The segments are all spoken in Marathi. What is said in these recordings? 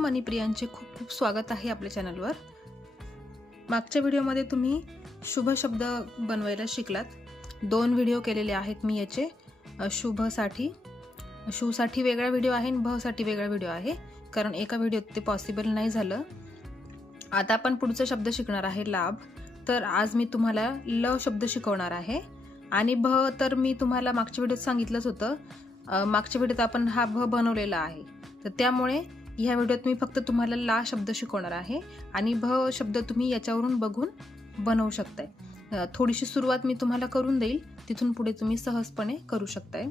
वेलकम आणि प्रियांचे खूप खूप स्वागत आहे आपल्या चॅनलवर। मागच्या व्हिडिओमध्ये तुम्ही शुभ शब्द बनवायला शिकलात। 2 व्हिडिओ केलेले आहेत मी याचे। शुसाठी वेगळा व्हिडिओ आहे आणि भसाठी वेगळा व्हिडिओ आहे, कारण एका व्हिडिओत ते पॉसिबल नाही झालं। आता आपण पुढचा शब्द शिकणार आहे लाभ। तर आज मी तुम्हाला ल शब्द शिकवणार आहे आणि भ तर मी तुम्हाला मागच्या व्हिडिओत सांगितलंच होतं। मागच्या व्हिडिओत आपण हा भ बनवलेला आहे, तर त्यामुळे ह्या व्हिडिओत मी फक्त तुम्हाला ला शब्द शिकवणार आहे आणि भ शब्द तुम्ही याच्यावरून बघून बनवू शकताय। थोडीशी सुरुवात मी तुम्हाला करून देईल, तिथून पुढे तुम्ही सहजपणे करू शकताय।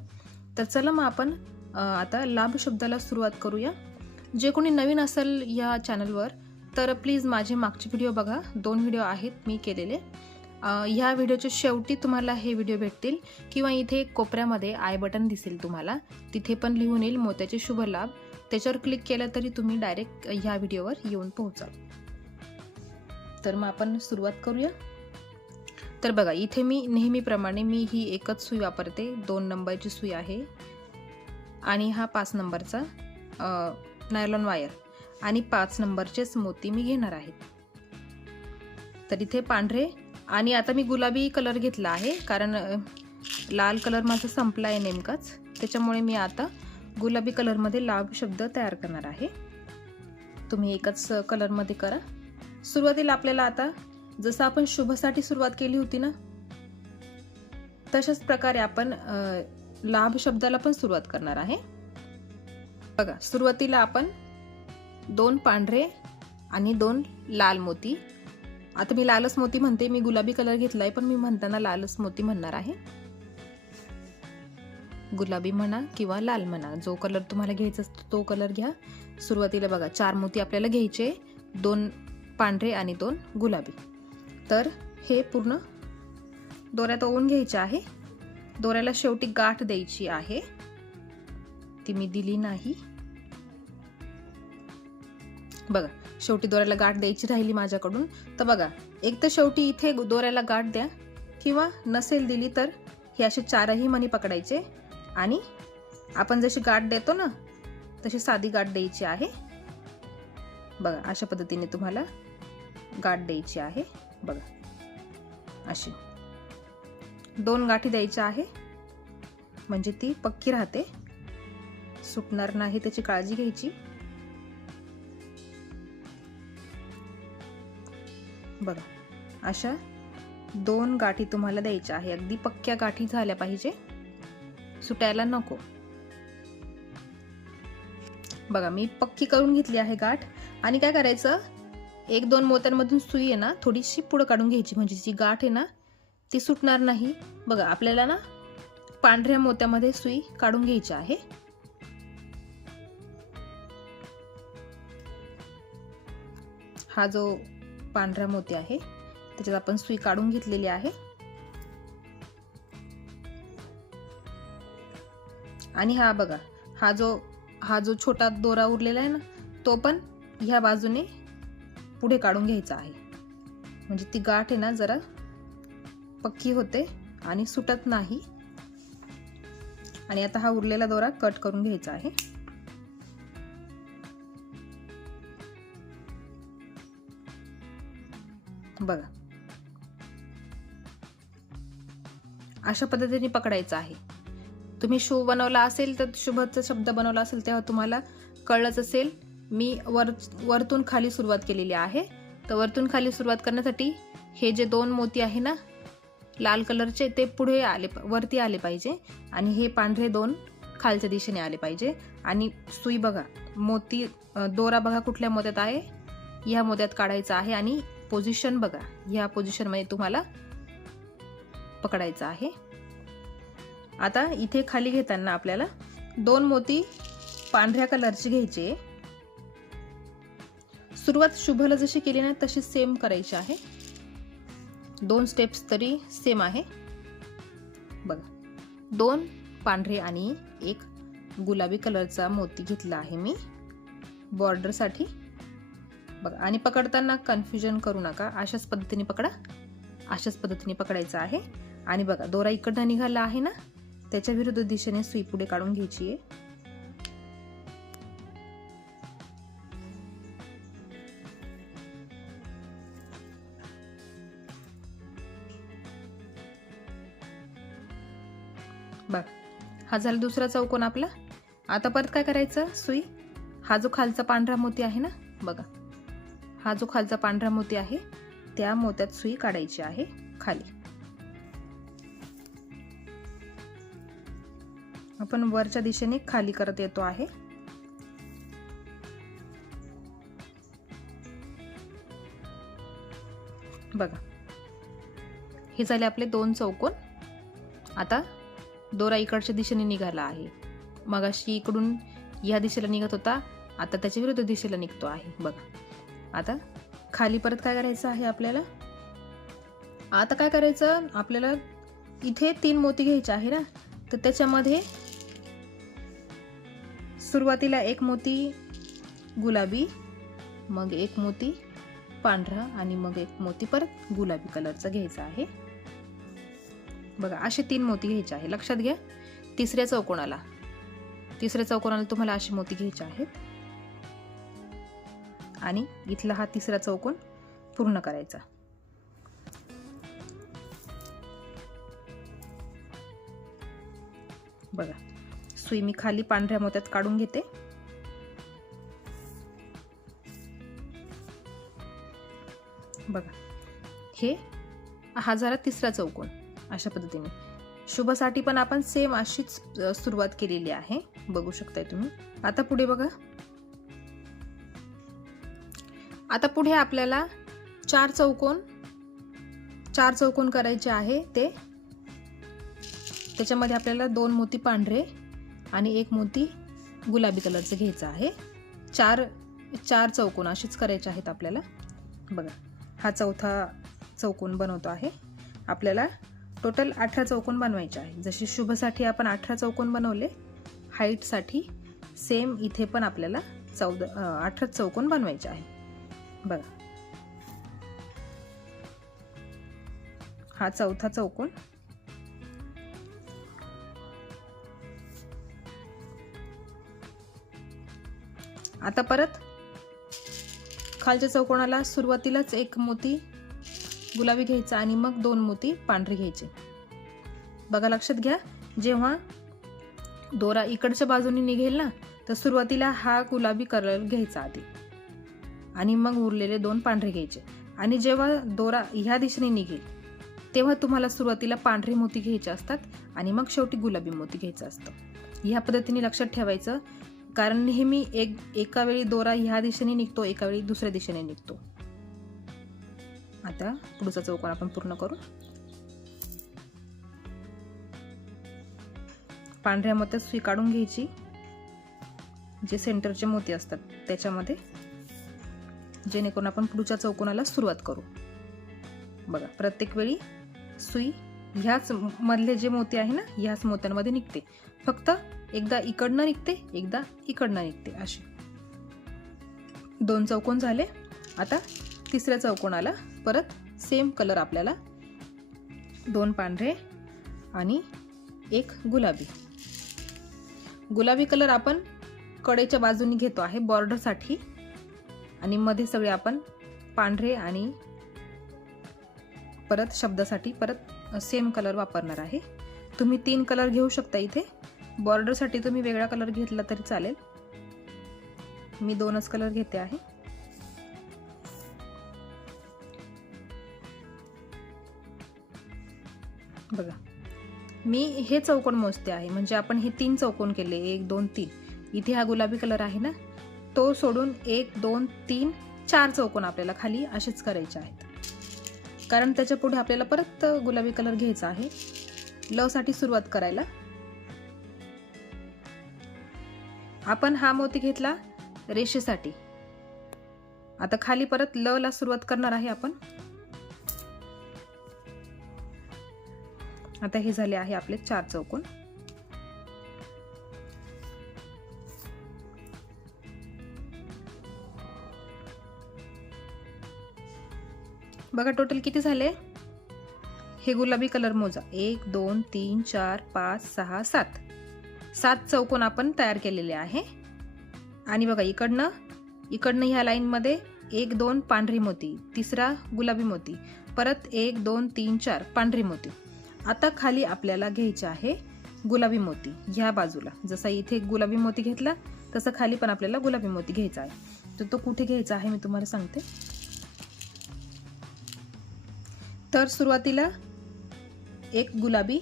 तर चला मग आपण आता लाभ शब्दाला सुरुवात करूया। जे कोणी नवीन असेल या चॅनलवर तर प्लीज माझे मागचे व्हिडिओ बघा। 2 व्हिडिओ आहेत मी केलेले। ह्या व्हिडिओच्या शेवटी तुम्हाला हे व्हिडिओ भेटतील किंवा इथे कोपऱ्यामध्ये आय बटन दिसेल तुम्हाला, तिथे पण लिहून येईल मोत्याचे शुभ लाभ। त्याच्यावर क्लिक केलं तरी तुम्ही डायरेक्ट ह्या व्हिडिओवर येऊन पोहोचाल। तर मग आपण सुरुवात करूया। तर बघा, इथे मी नेहमीप्रमाणे मी ही एकच सुई वापरते। 2 नंबरची सुई आहे आणि हा 5 नंबरचा नायलॉन वायर आणि 5 नंबरचेच मोती मी घेणार आहे। तर इथे पांढरे आणि आता मी गुलाबी कलर घेतला आहे, कारण लाल कलर माझा संपला आहे नेमकाच, त्याच्यामुळे मी आता गुलाबी कलर मध्ये लाभ शब्द तयार करणार आहे। तुम्ही एकच कलर मध्ये करा। सुरुवातीला आपल्याला आता जसं आपण शुभसाठी सुरुवात केली होती ना, तशाच प्रकारे आपण लाभ शब्दाला पण सुरुवात करणार आहे। बघा, सुरुवातीला आपण 2 पांढरे आणि 2 लाल मोती। आता मी लालच मोती म्हणते, मी गुलाबी कलर घेतलाय पण मी म्हणताना लालच मोती म्हणणार आहे। गुलाबी म्हणा किंवा लाल म्हणा, जो कलर तुम्हाला घ्यायचा असतो तो कलर घ्या। सुरुवातीला बघा 4 मोती आपल्याला घ्यायचे, 2 पांढरे आणि 2 गुलाबी। तर हे पूर्ण दोऱ्यात ओवून घ्यायचे आहे। दोऱ्याला शेवटी गाठ द्यायची आहे, ती मी दिली नाही। बघा, शेवटी दोऱ्याला गाठ द्यायची राहिली माझ्याकडून, तर बघा एक तर शेवटी इथे दोऱ्याला गाठ द्या, किंवा नसेल दिली तर हे असे 4ही मणी पकडायचे आणि आपण जशी गाठ देतो ना तशी साधी गाठ द्यायची आहे। बघा, अशा पद्धतीने तुम्हाला गाठ द्यायची आहे। बघा, अशी 2 गाठी द्यायच्या आहे, म्हणजे ती पक्की राहते, सुटणार नाही, त्याची काळजी घ्यायची। बघा, अशा 2 गाठी तुम्हाला द्यायच्या आहे। अगदी पक्क्या गाठी झाल्या पाहिजे, सुटायला नको। बघा, मी पक्की करून घेतली आहे गाठ। आणि काय करायचं, 1-2 मोत्यांमधून सुई आहे ना थोडीशी पुढे काढून घ्यायची, म्हणजे जी गाठ आहे ना ती सुटणार नाही। बघा, आपल्याला ना पांढऱ्या मोत्यामध्ये सुई काढून घ्यायची आहे। हा जो पांढरा मोती आहे त्याच्यात आपण सुई काढून घेतलेली आहे आणि हा बघा, हा जो छोटा दोरा उरलेला आहे ना तो पण ह्या बाजूने पुढे काढून घ्यायचा आहे, म्हणजे ती गाठ आहे ना जरा पक्की होते आणि सुटत नाही। आणि आता हा उरलेला दोरा कट करून घ्यायचा आहे। बघा, अशा पद्धतीने पकडायचा आहे। तुम्ही शुभ बनवला असेल तर शुभचा शब्द बनवला असेल तेव्हा तुम्हाला कळलंच असेल। मी वरतून खाली सुरुवात केलेली आहे, तर वरतून खाली सुरुवात करण्यासाठी हे जे 2 मोती आहे ना लाल कलरचे ते पुढे वरती आले पाहिजे आणि हे पांढरे 2 खालच्या दिशेने आले पाहिजे। आणि सुई बघा, मोती दोरा बघा कुठल्या मोत्यात आहे, ह्या मोत्यात काढायचा आहे आणि पोझिशन बघा, ह्या पोझिशन मध्ये तुम्हाला पकडायचं आहे। आता इथे खाली घेताना आपल्याला 2 मोती पांढऱ्या कलरचे घ्यायचे। सुरुवात शुभला जशी केली ना तशी सेम करायची आहे। 2 स्टेप्स तरी सेम आहे। बघा, 2 पांढरे आणि 1 गुलाबी कलरचा मोती घेतला आहे मी बॉर्डर साठी। बघा, आणि पकडताना कन्फ्युजन करू नका, अशाच पद्धतीने पकडा, अशाच पद्धतीने पकडायचं आहे। आणि बघा, दोरा इकडनं निघाला आहे ना, त्याच्या विरुद्ध दिशेने सुई पुढे काढून घ्यायची आहे। बघ, हा झाला दुसरा चौकोन आपला. आता परत काय करायचं, सुई हा जो खालचा पांढरा मोती आहे ना, बघा हा जो खालचा पांढरा मोती आहे त्या मोत्यात सुई काढायची आहे खाली. आपण वरच्या दिशेने खाली करत येतो आहे. बघा, हे झाले आपले 2 चौकोन. आता दोरा इकडच्या दिशेने निघाला आहे. मगाशी इकडून या दिशेला निघत होता, आता त्याच्या विरुद्ध दिशेला निघतो आहे. बघा, आता खाली परत काय करायचं आहे आपल्याला. आता काय करायचं आपल्याला, इथे 3 मोती घ्यायचे आहे ना, तर त्याच्यामध्ये सुरुवातीला एक मोती गुलाबी, मग एक मोती पांढरा आणि मग एक मोती परत गुलाबी कलरचा घ्यायचा आहे. बघा, असे 3 मोती घ्यायचे आहे. लक्षात घ्या, तिसऱ्या चौकोनाला तुम्हाला असे मोती घ्यायचे आहेत आणि इथला हा तिसरा चौकोन पूर्ण करायचा. बघा, सुई मी खाली पांढऱ्या मोत्यात काढून घेते. बघा, हा झाला तिसरा चौकोन. अशा पद्धतीने शुभसाठी पण आपण सेम अशीच सुरुवात केलेली आहे, बघू शकताय तुम्ही. आता पुढे बघा, आता पुढे आपल्याला 4 चौकोन करायचे आहे. त्याच्यामध्ये आपल्याला 2 मोती पांढरे आणि 1 मोती गुलाबी कलरचे घ्यायचं आहे. 4 चौकोन अशीच करायचे आहेत आपल्याला. बघा, हा चौथा चौकोन बनवतो आहे. आपल्याला टोटल 18 चौकोन बनवायचे आहे. जसे शुभसाठी आपण 18 चौकोन बनवले, हाईटसाठी सेम इथे पण आपल्याला 18 चौकोन बनवायचे आहे. बघा, हा चौथा चौकोन. आता परत खालच्या चौकोनाला सुरुवातीलाच 1 मोती गुलाबी घ्यायचा आणि मग 2 मोती पांढरे घ्यायचे. बघा, लक्षात घ्या, जेव्हा दोरा इकडच्या बाजूने निघेल ना, तर सुरुवातीला हा गुलाबी कलर घ्यायचा आधी आणि मग उरलेले 2 पांढरे घ्यायचे. आणि जेव्हा दोरा ह्या दिशेने निघेल तेव्हा तुम्हाला सुरुवातीला पांढरे मोती घ्यायचे असतात आणि मग शेवटी गुलाबी मोती घ्यायचं असतं. ह्या पद्धतीने लक्षात ठेवायचं, कारण नेहमी एका वेळी दोरा ह्या दिशेने निघतो, एका वेळी दुसऱ्या दिशेने निघतो. आता पुढचा चौकोन आपण पूर्ण करू. पांढऱ्या मोत्यात सुई काढून घ्यायची, जे सेंटरचे मोती असतात त्याच्यामध्ये, जेणेकरून आपण पुढच्या चौकोनाला सुरुवात करू. बघा, प्रत्येक वेळी सुई ह्याच मधले जे मोती आहे ना, ह्याच मोत्यांमध्ये निघते. फक्त एकदा इकडनं निघते, एकदा इकडनं निघते. असे 2 चौकोन झाले. आता तिसऱ्या चौकोनाला परत सेम कलर आपल्याला 2 पांढरे आणि 1 गुलाबी. गुलाबी कलर आपण कडेच्या बाजूने घेतो आहे बॉर्डरसाठी आणि मध्ये सगळे आपण पांढरे आणि परत शब्दासाठी परत सेम कलर वापरणार आहे. तुम्ही 3 कलर घेऊ शकता. इथे बॉर्डरसाठी तुम्ही वेगळा कलर घेतला तरी चालेल. मी 2च कलर घेते आहे. बघा, मी हे चौकोन मोजते आहे, म्हणजे आपण हे 3 चौकोन केले, 1 2 3. इथे हा गुलाबी कलर आहे ना, तो सोडून 1 2 3 4 चौकोन आपल्याला खाली असेच करायचे आहेत. कारण त्याच्या पुढे आपल्याला परत गुलाबी कलर घ्यायचा आहे ल साठी सुरुवात करायला. आपण हा मोती घेतला रेषेसाठी. आता खाली परत ल ला सुरुवात करणार आहे आपण. आता हे झाले आहे आपले 4 चौकोन. बघा, टोटल किती झाले. हे गुलाबी कलर मोजा. 1 2 3 4 5 6 7 चौकोन आपण तयार केलेले आहे. आणि बघा, इकडनं ह्या लाईन मध्ये 1 2 पांढरी मोती, तिसरा गुलाबी मोती, परत 1 2 3 4 पांढरी मोती. आता खाली आपल्याला घ्यायचे आहे गुलाबी मोती ह्या बाजूला, जसा इथे गुलाबी मोती घेतला तसं खाली पण आपल्याला गुलाबी मोती घ्यायचा आहे. तर तो कुठे घ्यायचा आहे मी तुम्हाला सांगते. तर सुरुवातीला एक गुलाबी,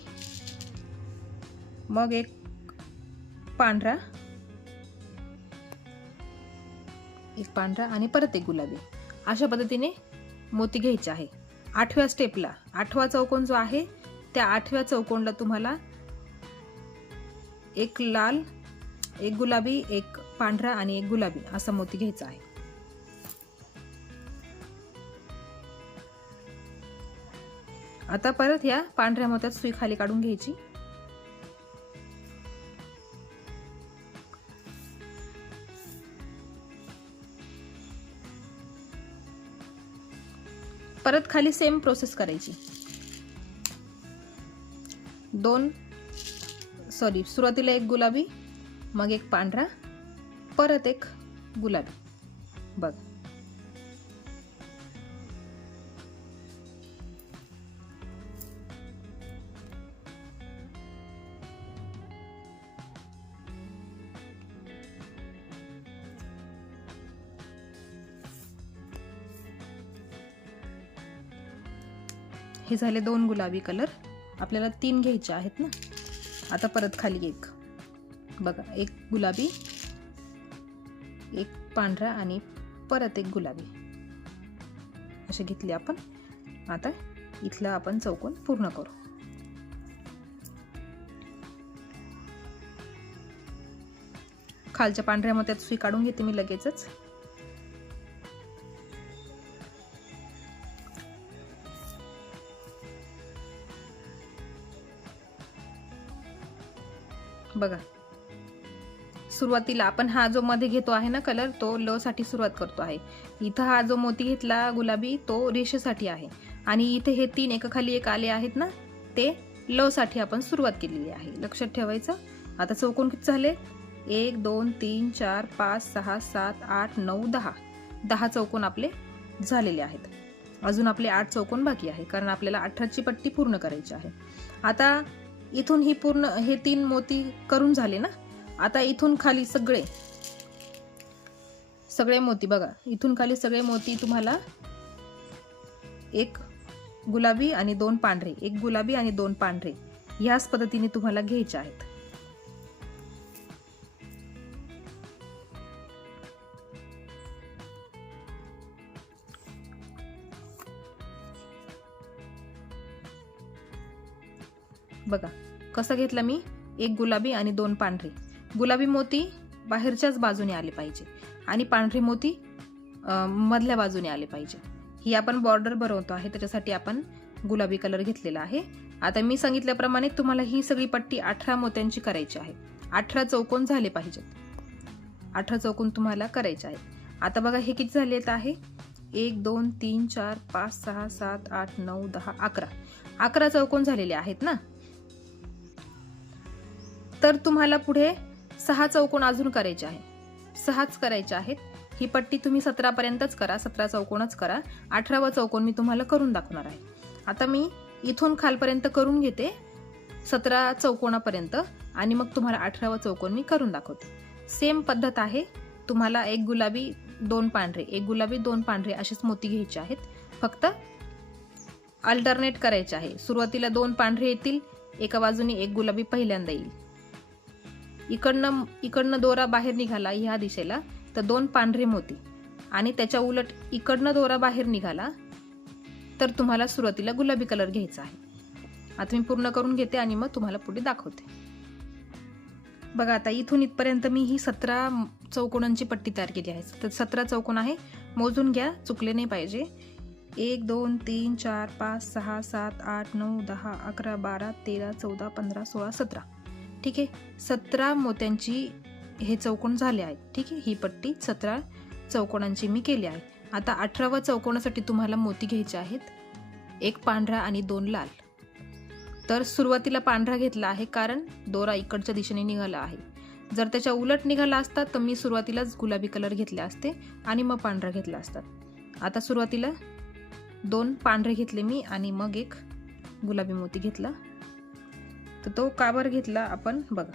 मग एक पांढरा, आणि परत एक गुलाबी, अशा पद्धतीने मोती घ्यायचे आहे. 8व्या स्टेपला 8वा चौकोन जो आहे त्या 8व्या चौकोनला तुम्हाला एक लाल, एक गुलाबी, एक पांढरा आणि एक गुलाबी असा मोती घ्यायचा आहे. आता परत या पांढऱ्या मोत्यात सुई खाली काढून घ्यायची. परत खाली सेम प्रोसेस करायची. सुरुवातीला एक गुलाबी, मग एक पांढरा, परत एक गुलाबी. बघ, हे झाले 2 गुलाबी कलर. आपल्याला 3 घ्यायचे आहेत ना. आता परत खाली एक, बघा, एक गुलाबी, एक पांढरा आणि परत एक गुलाबी असे घेतले आपण. आता इथला आपण चौकोन पूर्ण करू. खालच्या पांढऱ्या मोत्यात सुई काढून घेते मी लगेचच. बघा, सुरुवातीला आपण हा जो मध्ये घेतो आहे ना कलर, तो ल साठी सुरुवात करतो आहे. इथं हा जो मोती घेतला गुलाबी तो रेषेसाठी आहे, आणि इथे हे 3 एकाखाली एक आले आहेत ना, ते ल साठी आपण सुरुवात केलेली आहे. लक्षात ठेवायचं. आता चौकोन किती झाले? 1 2 3 4 5 6 7 8 9 10. 10 चौकोन आपले झालेले आहेत. अजून आपले 8 चौकोन बाकी आहे, कारण आपल्याला 18ची पट्टी पूर्ण करायची आहे. आता इथून ही पूर्ण हे 3 मोती करून झाले ना. आता इथून खाली सगळे मोती, बघा, इथून खाली सगळे मोती तुम्हाला एक गुलाबी आणि 2 पांढरे, एक गुलाबी आणि 2 पांढरे ह्याच पद्धतीने तुम्हाला घ्यायचे आहेत. बघा कसं घेतलं मी, एक गुलाबी आणि 2 पांढरे. गुलाबी मोती बाहेरच्याच बाजूने आले पाहिजे आणि पांढरे मोती मधल्या बाजूने आले पाहिजे. ही आपण बॉर्डर बनवतो आहे, त्याच्यासाठी आपण गुलाबी कलर घेतलेला आहे. आता मी सांगितल्याप्रमाणे तुम्हाला ही सगळी पट्टी 18 मोत्यांची करायची आहे. 18 चौकोन झाले पाहिजेत. 18 चौकोन तुम्हाला करायचे आहेत. आता बघा हे किती झालेत आहे? 1 2 3 4 5 6 7 8 9 10 11. 11 चौकोन झालेले आहेत ना. तर तुम्हाला पुढे 6 चौकोन अजून करायचे आहे. 6च करायचे आहेत. ही पट्टी तुम्ही 17 पर्यंतच करा, 17 चौकोनच करा. 18वा चौकोन मी तुम्हाला करून दाखवणार आहे. आता मी इथून खालपर्यंत करून घेते 17 चौकोनापर्यंत, आणि मग तुम्हाला 18वा चौकोन मी करून दाखवते. सेम पद्धत आहे. तुम्हाला एक गुलाबी 2 पांढरे, एक गुलाबी 2 पांढरे असेच मोती घ्यायचे आहेत. फक्त अल्टरनेट करायचे आहे. सुरुवातीला 2 पांढरे येतील, एका बाजूने एक गुलाबी पहिल्यांदा येईल. इकडनं दोरा बाहेर निघाला ह्या दिशेला तर 2 पांढरे मोती, आणि त्याच्या उलट इकडनं दोरा बाहेर निघाला तर तुम्हाला सुरुवातीला गुलाबी कलर घ्यायचा आहे. आता मी पूर्ण करून घेते आणि मग तुम्हाला पुढे दाखवते. बघा आता इथून इथपर्यंत मी ही 17 चौकोनांची पट्टी तयार केली आहे. तर 17 चौकोन आहे, मोजून घ्या, चुकले नाही पाहिजे. 1 2 3 4 5 6 7 8 9 10 11 12 13 14 15 16 17. ठीक आहे, 17 मोत्यांची हे चौकोन झाले आहेत. ठीक आहे, ही पट्टी 17 चौकोनांची मी केली आहे. आता 18व्या चौकोनासाठी तुम्हाला मोती घ्यायचे आहेत, एक पांढरा आणि 2 लाल. तर सुरुवातीला पांढरा घेतला आहे कारण दोरा इकडच्या दिशेने निघाला आहे. जर त्याच्या उलट निघाला असता तर मी सुरुवातीलाच गुलाबी कलर घेतले असते आणि मग पांढरा घेतला असता. आता सुरुवातीला 2 पांढरे घेतले मी आणि मग एक गुलाबी मोती घेतला. तर तो का बरं घेतला आपण बघा,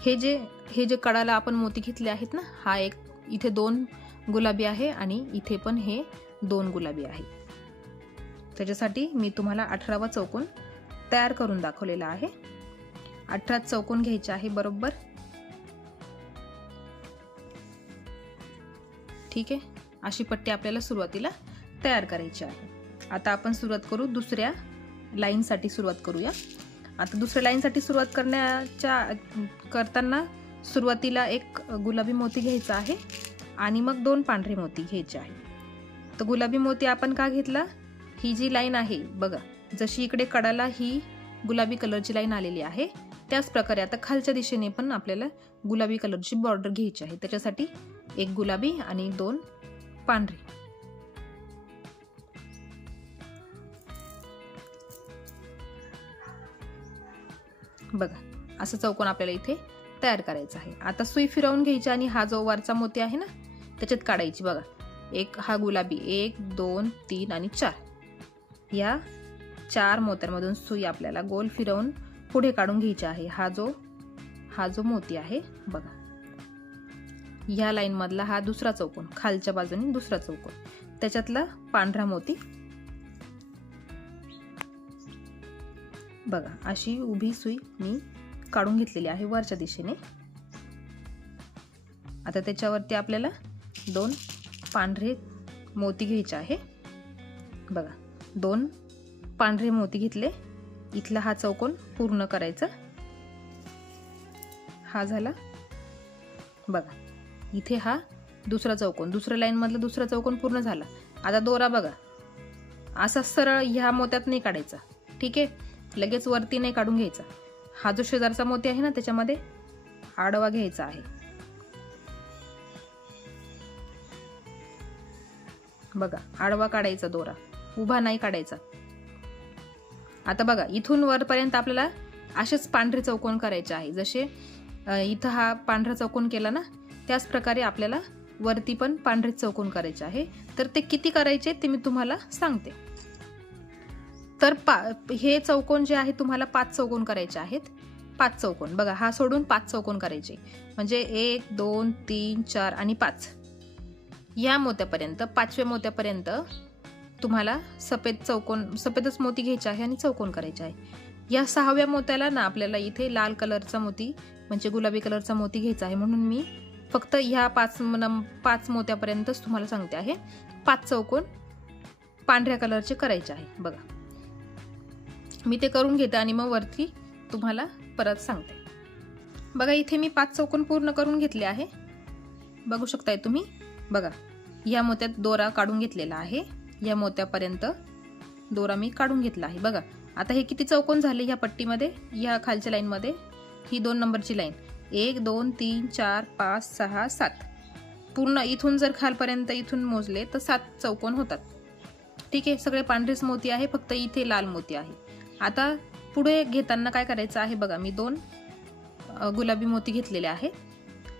हे जे कडाला आपण मोती घेतले आहेत ना, हा एक इथे 2 गुलाबी आहे आणि इथे पण हे 2 गुलाबी आहे. त्याच्यासाठी मी तुम्हाला 18वा चौकोन तयार करून दाखवलेला आहे. 18 चौकोन घ्यायचे आहे बरोबर. ठीक आहे, अशी पट्टी आपल्याला सुरुवातीला तयार करायची आहे. आता आपण सुरुवात करू दुसऱ्या लाईनसाठी सुरुवात करूया. आता दुसऱ्या लाईनसाठी सुरुवात करताना सुरुवातीला एक गुलाबी मोती घ्यायचा आहे आणि मग 2 पांढरे मोती घ्यायचे आहे. तर गुलाबी मोती आपण का घेतला, ही जी लाईन आहे बघा, जशी इकडे कडाला ही गुलाबी कलरची लाईन आलेली आहे, त्याच प्रकारे आता खालच्या दिशेने पण आपल्याला गुलाबी कलरची बॉर्डर घ्यायची आहे. त्याच्यासाठी एक गुलाबी आणि 2 पांढरे. बघा, असं चौकोन आपल्याला इथे तयार करायचा आहे. आता सुई फिरवून घ्यायची आणि हा जो वरचा मोती आहे ना त्याच्यात काढायची. बघा, एक हा गुलाबी 1 2 3 आणि 4, या 4 मोत्यांमधून सुई आपल्याला गोल फिरवून पुढे काढून घ्यायची आहे. हा जो मोती आहे बघा, ह्या लाईन मधला हा दुसरा चौकोन, खालच्या बाजूने दुसरा चौकोन, त्याच्यातला पांढरा मोती बघा, अशी उभी सुई मी काढून घेतलेली आहे वरच्या दिशेने. आता त्याच्यावरती आपल्याला 2 पांढरे मोती घ्यायचे आहे. बघा, 2 पांढरे मोती घेतले, इथला हा चौकोन पूर्ण करायचा. हा झाला बघा, इथे हा दुसरा चौकोन, दुसऱ्या लाईन मधला दुसरा चौकोन पूर्ण झाला. आता दोरा बघा, असा सरळ ह्या मोत्यात नाही काढायचा. ठीक आहे, लगेच वरती नाही काढून घ्यायचा. हा जो शेजारचा मोती आहे ना त्याच्यामध्ये आडवा घ्यायचा आहे. बघा, आडवा काढायचा दोरा, उभा नाही काढायचा. आता बघा, इथून वरपर्यंत आपल्याला असेच पांढरे चौकोन करायचे आहे. जसे इथं हा पांढरा चौकोन केला ना, त्याच प्रकारे आपल्याला वरती पण पांढरे चौकोन करायचे आहे. तर ते किती करायचे ते मी तुम्हाला सांगते. तर हे चौकोन जे आहे तुम्हाला 5 चौकोन करायचे आहेत. 5 चौकोन बघा, हा सोडून 5 चौकोन करायचे. म्हणजे 1 2 3 4 आणि 5, या मोत्यापर्यंत, 5व्या मोत्यापर्यंत तुम्हाला सफेदच मोती घ्यायचे आहे आणि चौकोन करायचे आहे. या 6व्या मोत्याला ना आपल्याला इथे लाल कलरचा मोती म्हणजे गुलाबी कलरचा मोती घ्यायचा आहे. म्हणून मी फक्त ह्या 5 मोत्यापर्यंतच तुम्हाला सांगते आहे. 5 चौकोन पांढऱ्या कलरचे करायचे आहे. बघा, मी ते करून घेते आणि मग वरती तुम्हाला परत सांगते. बघा, इथे मी 5 चौकोन पूर्ण करून घेतले आहे. बघू शकताय तुम्ही. बघा, या मोत्यात दोरा काढून घेतलेला आहे. या मोत्यापर्यंत दोरा मी काढून घेतला आहे. बघा, आता हे किती चौकोन झाले ह्या पट्टीमध्ये, ह्या खालच्या लाईन मध्ये, ही 2 नंबरची लाईन, 1 2 3 4 5 6 7, पूर्ण इथून जर खालपर्यंत इथून मोजले तर 7 चौकोन होतात. ठीक आहे, सगळे पांढरेच मोती आहे, फक्त इथे लाल मोती आहे. आता पुढे घेताना काय करायचं आहे बघा, मी 2 गुलाबी मोती घेतलेले आहे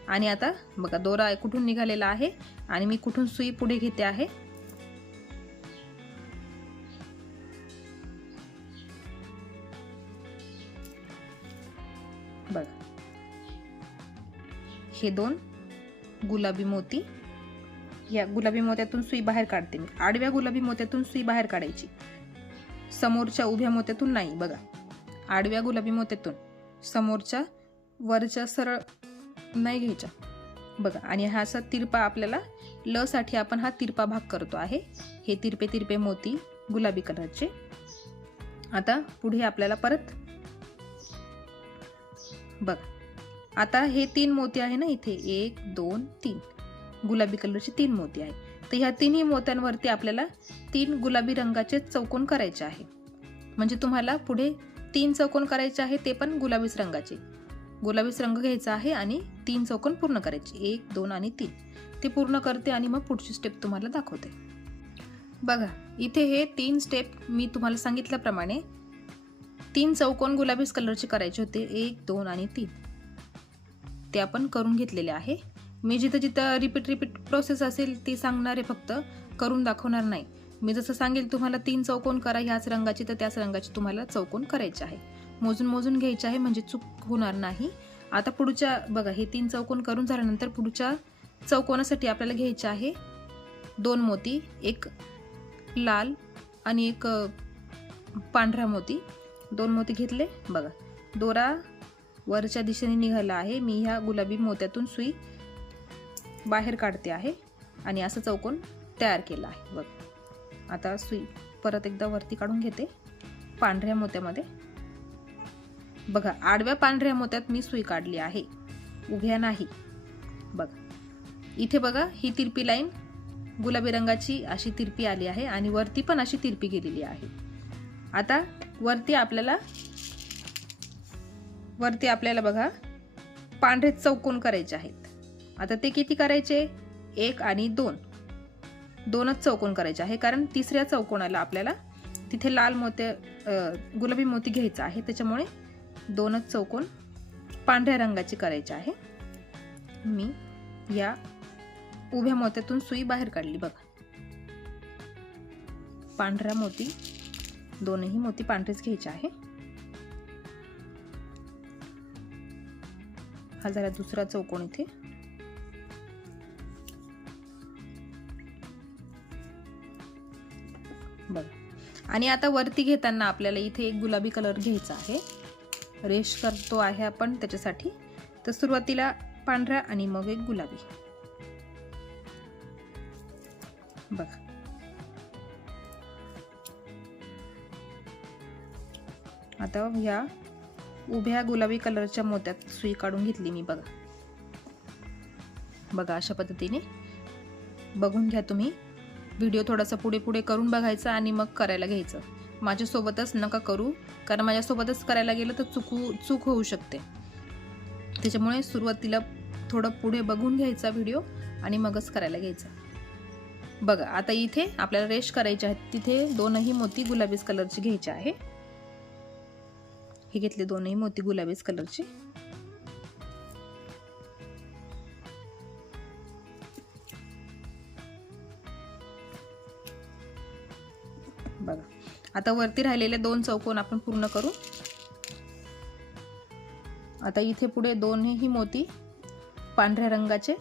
आणि आता बघा, दोरा कुठून निघालेला आहे आणि मी कुठून सुई पुढे घेते आहे. बघा, हे 2 गुलाबी मोती, या गुलाबी मोत्यातून सुई बाहेर काढते मी. आडव्या गुलाबी मोत्यातून सुई बाहेर काढायची, समोरच्या उभ्या मोत्यातून नाही. बघा, आडव्या गुलाबी मोत्यातून, समोरच्या वरच्या सरळ नाही घ्यायच्या. बघा, आणि हा असा तिरपा आपल्याला ल साठी आपण हा तिरपा भाग करतो आहे. हे तिरपे मोती गुलाबी कलरचे. आता पुढे आपल्याला परत बघा, आता हे 3 मोती आहे ना इथे, 1 2 3 गुलाबी कलरचे 3 मोती आहे. तर ह्या 3ही मोत्यांवरती आपल्याला 3 गुलाबी रंगाचे चौकोन करायचे आहे. म्हणजे तुम्हाला पुढे 3 चौकोन करायचे आहे, ते पण गुलाबीच रंगाचे. गुलाबीच रंग घ्यायचा आहे आणि 3 चौकोन पूर्ण करायचे, 1 2 आणि 3. ते पूर्ण करते आणि मग पुढची स्टेप तुम्हाला दाखवते. बघा, इथे हे 3 स्टेप मी तुम्हाला सांगितल्याप्रमाणे 3 चौकोन गुलाबीच कलरचे करायचे होते, 1 2 आणि 3. ते आपण करून घेतलेले आहे. मी जिथं रिपीट प्रोसेस असेल ती सांगणार आहे, फक्त करून दाखवणार नाही. मी जसं सांगेल तुम्हाला 3 चौकोन करा ह्याच रंगाची, तर त्याच रंगाची तुम्हाला चौकोन करायचे आहे. मोजून मोजून घ्यायचे आहे म्हणजे चूक होणार नाही. आता पुढच्या बघा हे 3 चौकोन करून झाल्यानंतर पुढच्या चौकोनासाठी आपल्याला घ्यायचे आहे 2 मोती, एक लाल आणि एक पांढरा मोती. 2 मोती घेतले. बघा दोरा वरच्या दिशेने निघाला आहे. मी ह्या गुलाबी मोत्यातून सुई बाहेर काढते आहे आणि असं चौकोन तयार केला आहे. बघ आता सुई परत एकदा वरती काढून घेते पांढऱ्या मोत्यामध्ये. बघा आडव्या पांढऱ्या मोत्यात मी सुई काढली आहे, उभ्या नाही. बघा इथे बघा ही तिरपी लाईन गुलाबी रंगाची अशी तिरपी आली आहे आणि वरती पण अशी तिरपी गेलेली आहे. आता वरती आपल्याला बघा पांढरे चौकोन करायचे आहेत. आता ते किती करायचे? 1 आणि 2, 2च चौकोन करायचे आहे, कारण तिसऱ्या चौकोनाला आपल्याला तिथे लाल गुलाबी मोती घ्यायचा आहे, त्याच्यामुळे 2च चौकोन पांढऱ्या रंगाची करायचे आहे. मी या उभ्या मोत्यातून सुई बाहेर काढली. बघा पांढरा मोती, दोनही मोती पांढरेच घ्यायचे आहे. हा जरा दुसरा चौकोन इथे. बघा आणि आता वरती घेताना आपल्याला इथे एक गुलाबी कलर घ्यायचा आहे. रेश करतो आहे आपण त्याच्यासाठी. तर सुरुवातीला पांढरा आणि मग एक गुलाबी. बघा आता ह्या उभ्या गुलाबी कलरच्या मोत्यात सुई काढून घेतली मी. बघा अशा पद्धतीने बघून घ्या तुम्ही. व्हिडिओ थोडासा पुढे पुढे करून बघायचा आणि मग करायला घ्यायचं. माझ्यासोबतच नका करू, कारण माझ्यासोबतच करायला गेलं तर चूक होऊ शकते. त्याच्यामुळे सुरुवातीला थोडं पुढे बघून घ्यायचा व्हिडिओ आणि मगच करायला घ्यायचा. बघा आता इथे आपल्याला रेश करायचे आहेत, तिथे 2ही मोती गुलाबीच कलरची घ्यायचे आहे. हे घेतले 2ही मोती गुलाबीच कलरचे. बघा आता वरती राहिलेले 2 चौकोन आपण पूर्ण करू. आता इथे पुढे 2ही मोती पांढऱ्या रंगाचे.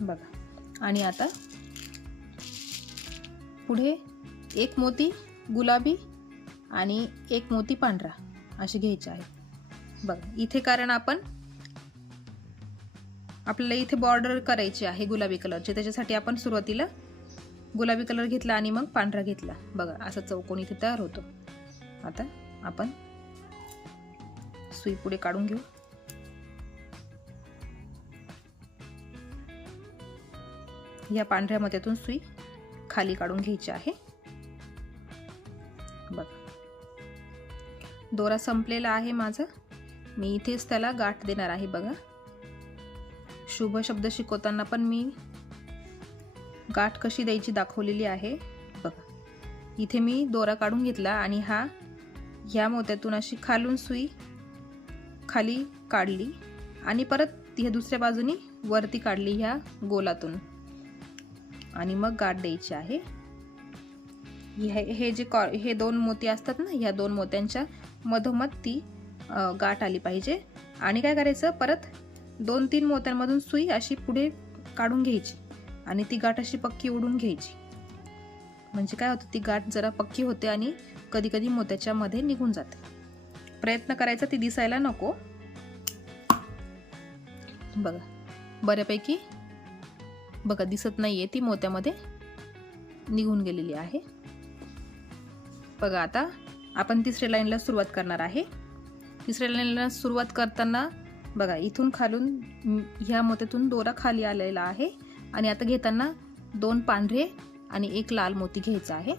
बघा आणि आता पुढे एक मोती गुलाबी आणि एक मोती पांढरा असे घ्यायचे आहे. बघा इथे कारण आपल्याला इथे बॉर्डर करायची आहे गुलाबी कलरची, त्याच्यासाठी आपण सुरुवातीला गुलाबी कलर घेतला आणि मग पांढरा घेतला. बघा असा चौकोन इथे तयार होतो. आता आपण सुई पुढे काढून घेऊ. या पांढऱ्या मोत्यातून सुई खाली काढून घ्यायची आहे. बघा दोरा संपलेला आहे माझा. मी इथेच त्याला गाठ देणार आहे. बघा शुभ शब्द शिकवताना पण मी गाठ कशी द्यायची दाखवलेली आहे. बघा इथे मी दोरा काढून घेतला आणि ह्या मोत्यातून अशी खालून सुई खाली काढली आणि परत ह्या दुसऱ्या बाजूनी वरती काढली ह्या गोलातून आणि मग गाठ द्यायची आहे. हे 2 मोती असतात ना, ह्या 2 मोत्यांच्या मधोमध ती गाठ आली पाहिजे. आणि काय करायचं, परत 2-3 मोत्यांमधून सुई अशी पुढे काढून घ्यायची आणि ती गाठ अशी पक्की ओढून घ्यायची. म्हणजे काय होतं, ती गाठ जरा पक्की होते आणि कधी कधी मोत्याच्या मध्ये निघून जाते. प्रयत्न करायचा ती दिसायला नको. बघा बऱ्यापैकी बघा दिसत नाहीये, ती मोत्यामध्ये निघून गेलेली आहे. बघा आता आपण तिसऱ्या लाईनला सुरुवात करणार आहे. तिसऱ्या लाईनला सुरुवात करताना बघा इथून खालून ह्या मोत्यातून दोरा खाली आलेला आहे आणि आता घेताना 2 पांढरे आणि 1 लाल मोती घ्यायचा आहे.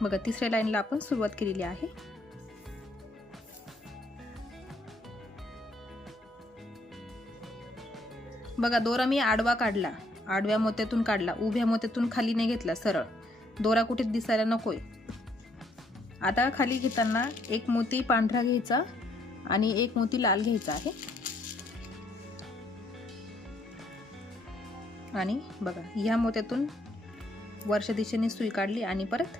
बघा तिसऱ्या लाईनला आपण सुरुवात केलेली आहे. बघा दोरा मी आडवा काढला, आडव्या मोत्यातून काढला, उभ्या मोत्यातून खाली नाही घेतला, सरळ. दोरा कुठे दिसायला नकोय. आता खाली घेताना एक मोती पांढरा घ्यायचा आणि एक मोती लाल घ्यायचा आहे. आणि बघा ह्या मोत्यातून वरच्या दिशेने सुई काढली आणि परत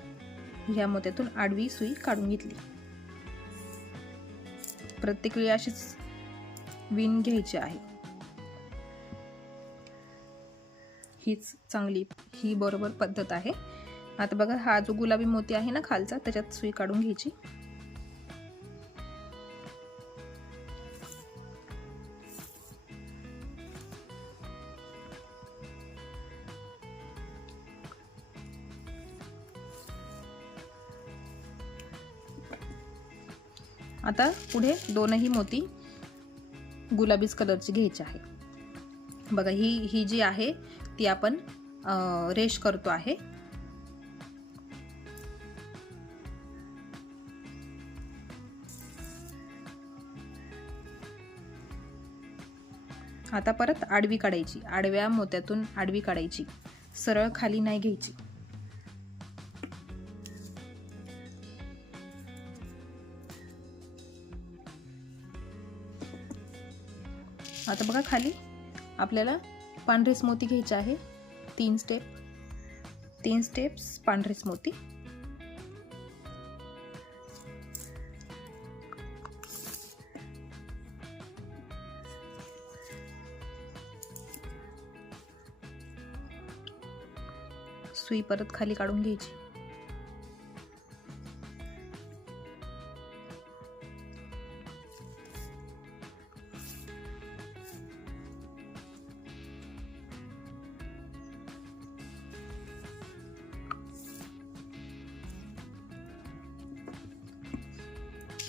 ह्या मोत्यातून आडवी सुई काढून घेतली. प्रत्येक वेळी अशीच विण घ्यायची आहे. हीच चांगली, ही बरोबर पद्धत आहे. आता बघा हा जो गुलाबी मोती आहे ना खालचा, त्याच्यात सुई काढून घ्यायची. आता पुढे दोनही मोती गुलाबीच कलरची घ्यायची आहे. बघा ही जी आहे ती आपण रेष करतो आहे. आता परत आडवी काढायची, आडव्या मोत्यातून आडवी काढायची, सरळ खाली नाही घ्यायची. आता बघा खाली आपल्याला पांढरेच मोती घ्यायचे आहे. 3 स्टेप्स पांढरेच मोती. सुई परत खाली काढून घ्यायची.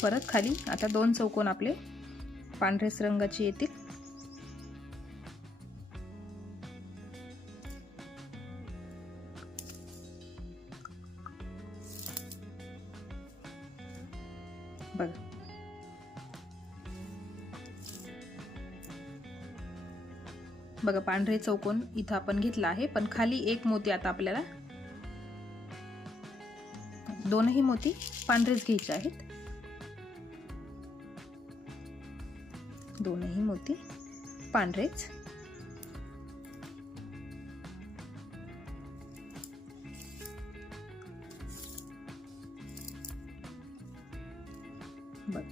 परत खाली आता 2 चौकोन आपले पांढरेच रंगाचे येतील. बघा पांढरे चौकोन इथं आपण घेतला आहे, पण खाली एक मोती आता आपल्याला, दोनही मोती पांढरेच घ्यायचे आहेत. दोनही मोती पांढरेच. बघ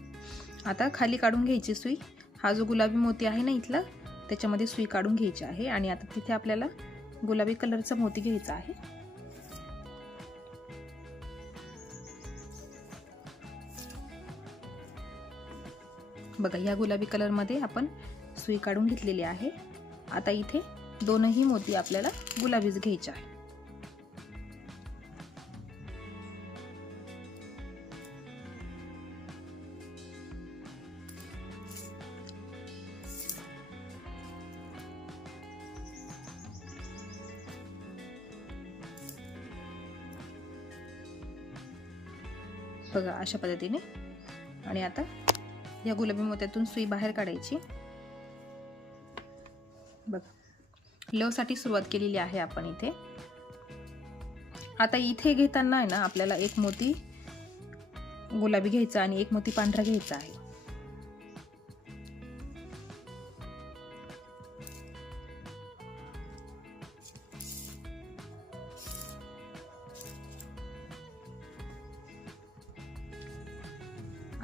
आता खाली काढून घ्यायची सुई. हा जो गुलाबी मोती आहे ना इथला, त्याच्यामध्ये सुई काढून घ्यायची आहे आणि आता तिथे आपल्याला गुलाबी कलरचा मोती घ्यायचा आहे. बघा या गुलाबी कलर मध्ये आपण सुई काढून घेतलेली आहे. आता इथे दोनही मोती आपल्याला गुलाबीच घ्यायचे आहे. बघा अशा पद्धतीने. आणि आता या गुलाबी मोत्यातून सुई बाहेर काढायची. बघा लव साठी सुरुवात केलेली आहे आपण इथे. आता इथे घेताना आहे ना आपल्याला एक मोती गुलाबी घ्यायचा आणि एक मोती पांढरा घ्यायचा आहे.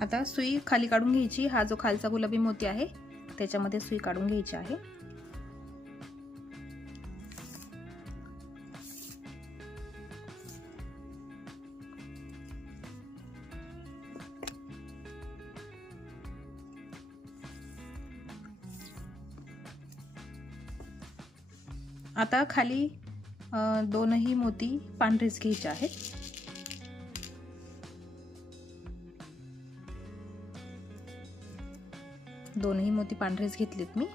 आता सुई खाली काढून घ्यायची. हा जो खालचा गुलाबी मोती आहे त्याच्यामध्ये सुई काढून घ्यायची आहे. आता खाली दोनही मोती पांढरेच घ्यायचे आहेत. दोनही मोती पांढरेच घेतलेत मी.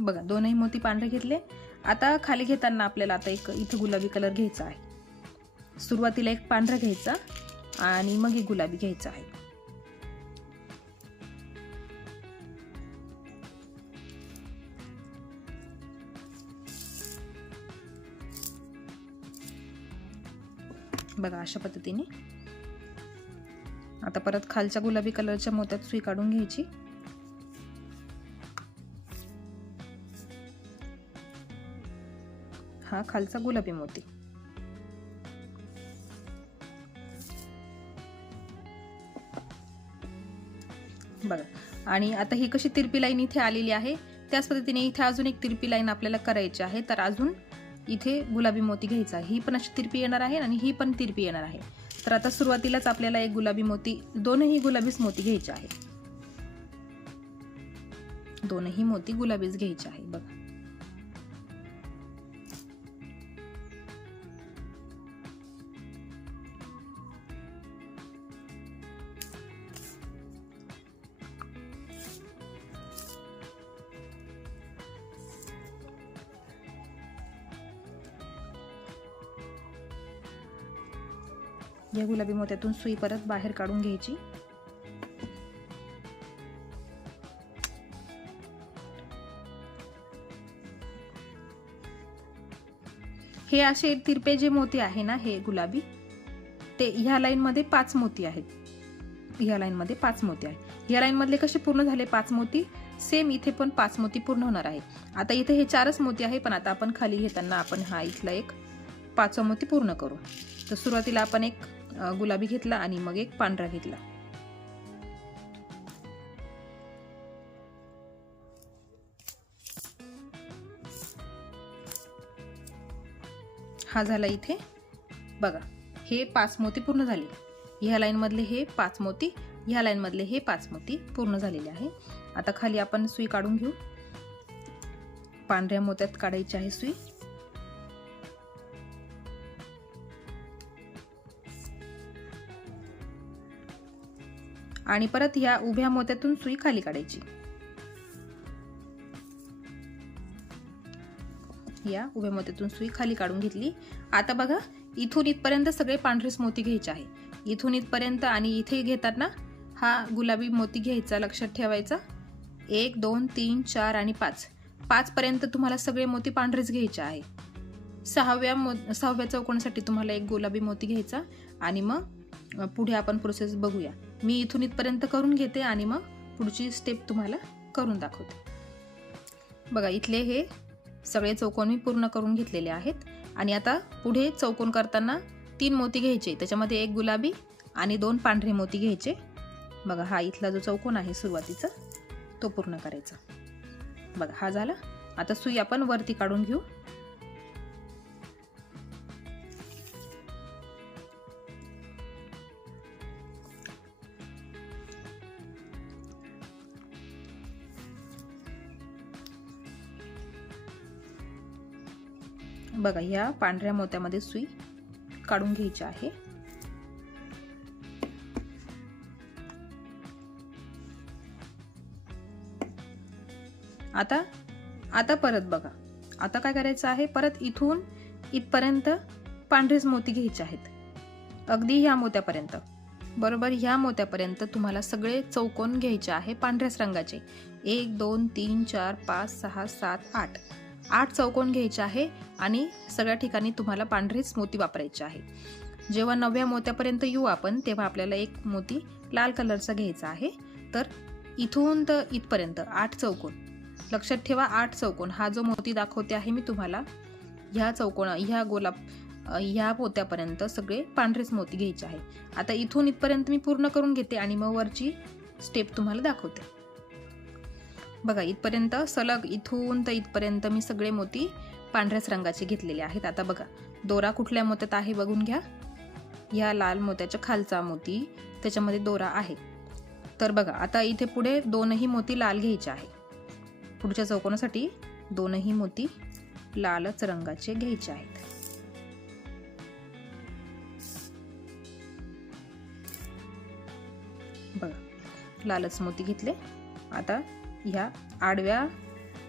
बघा दोनही मोती पांढरे घेतले. आता खाली घेताना आपल्याला आता एक इथे गुलाबी कलर घ्यायचा आहे. सुरुवातीला एक पांढरा घ्यायचा आणि मग एक गुलाबी घ्यायचा आहे. बघा अशा पद्धतीने. आता परत खालच्या गुलाबी कलरच्या मोत्यात सुई काढून घ्यायची. हा खालचा गुलाबी मोती. बघा आणि आता ही कशी तिरपी लाईन इथे आलेली आहे त्याच पद्धतीने इथे अजून एक तिरपी लाईन आपल्याला करायची आहे. तर अजून इथे गुलाबी मोती घ्यायचा. ही पण अशी तिरपी येणार आहे आणि ही पण तिरपी येणार आहे. तर आता सुरुवातीलाच आपल्याला एक गुलाबी मोती, दोनही गुलाबीच मोती घ्यायचे आहे. दोनही मोती गुलाबीच घ्यायचे आहे. बघा या गुलाबी मोत्यातून सुई परत बाहेर काढून घ्यायची. हे असे तिरपे जे मोती आहे ना, हे गुलाबी, ते ह्या लाईन मध्ये 5 मोती आहेत. ह्या लाईन मध्ये 5 मोती आहेत. ह्या लाईन मधले कसे पूर्ण झाले 5 मोती, सेम इथे पण 5 मोती पूर्ण होणार आहे. आता इथे हे 4च मोती आहे, पण आता आपण खाली घेताना आपण हा इथला एक 5वा मोती पूर्ण करू. तर सुरुवातीला आपण एक गुलाबी घेतला आणि मग एक पांढरा घेतला. हा झाला इथे. बघा हे 5 मोती पूर्ण झाले. ह्या लाईन मधले हे 5 मोती, ह्या लाईन मधले हे 5 मोती पूर्ण झालेले आहे. आता खाली आपण सुई काढून घेऊ. पांढऱ्या मोत्यात काढायची आहे सुई. आणि परत ह्या उभ्या मोत्यातून सुई खाली काढायची. या उभ्या मोत्यातून सुई खाली काढून घेतली. आता बघा इथून इथपर्यंत सगळे पांढरेच मोती घ्यायचे आहे. इथून इथपर्यंत आणि इथे घेताना हा गुलाबी मोती घ्यायचा, लक्षात ठेवायचा. 1 2 3 4 आणि 5. 5 पर्यंत तुम्हाला सगळे मोती पांढरेच घ्यायचे आहे. 6व्या चौकोनासाठी तुम्हाला एक गुलाबी मोती घ्यायचा आणि मग पुढे आपण प्रोसेस बघूया. मी इथून इथपर्यंत करून घेते आणि मग पुढची स्टेप तुम्हाला करून दाखवते. बघा इथले हे सगळे चौकोन मी पूर्ण करून घेतलेले आहेत. आणि आता पुढे चौकोन करताना 3 मोती घ्यायचे, त्याच्यामध्ये एक गुलाबी आणि 2 पांढरे मोती घ्यायचे. बघा हा इथला जो चौकोन आहे सुरुवातीचा तो पूर्ण करायचा. बघा हा झाला. आता सुई आपण वरती काढून घेऊ. बघा या पांढऱ्या मोत्यामध्ये सुई काढून घ्यायची आहे. आता परत बघा, आता काय करायचं आहे, परत इथून इथपर्यंत पांढरेच मोती घ्यायचे आहेत. अगदी ह्या मोत्यापर्यंत, बरोबर ह्या मोत्यापर्यंत तुम्हाला सगळे चौकोन घ्यायचे आहे पांढऱ्याच रंगाचे. 1 2 3 4 5 6 7 8. 8 चौकोन घ्यायचे आहे आणि सगळ्या ठिकाणी तुम्हाला पांढरेच मोती वापरायचे आहे. जेव्हा 9व्या मोत्यापर्यंत येऊ आपण तेव्हा आपल्याला एक मोती लाल कलरचा घ्यायचा आहे. तर इथून तर इथपर्यंत 8 चौकोन, लक्षात ठेवा 8 चौकोन. हा जो मोती दाखवते आहे मी तुम्हाला, ह्या चौकोना ह्या मोत्यापर्यंत सगळे पांढरेच मोती घ्यायचे आहे. आता इथून इथपर्यंत मी पूर्ण करून घेते आणि मग वरची स्टेप तुम्हाला दाखवते. बघा इथपर्यंत सलग इथून तर इथपर्यंत मी सगळे मोती पांढऱ्याच रंगाचे घेतलेले आहेत. आता बघा दोरा कुठल्या मोत्यात आहे बघून घ्या. या लाल मोत्याच्या खालचा मोती, त्याच्यामध्ये दोरा आहे. तर बघा आता इथे पुढे 2ही मोती लाल घ्यायचे आहे. पुढच्या चौकोनासाठी 2ही मोती लालच रंगाचे घ्यायचे आहेत. बघा लालच मोती घेतले. आता ह्या आडव्या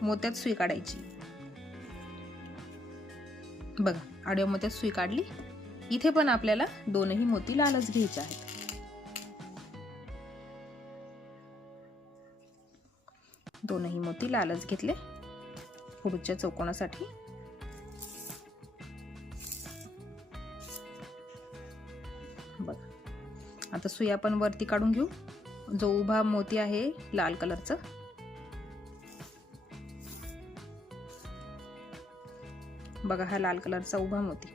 मोत्यात सुई काढायची. बघा आडव्या मोत्यात सुई काढली. इथे पण आपल्याला दोनही मोती लालच घ्यायचे आहेत. दोनही मोती लालच घेतले पुढच्या चौकोनासाठी. बघा आता सुई आपण वरती काढून घेऊ. जो उभा मोती आहे लाल कलरचा, बघा हा लाल कलरचा उभा मोती.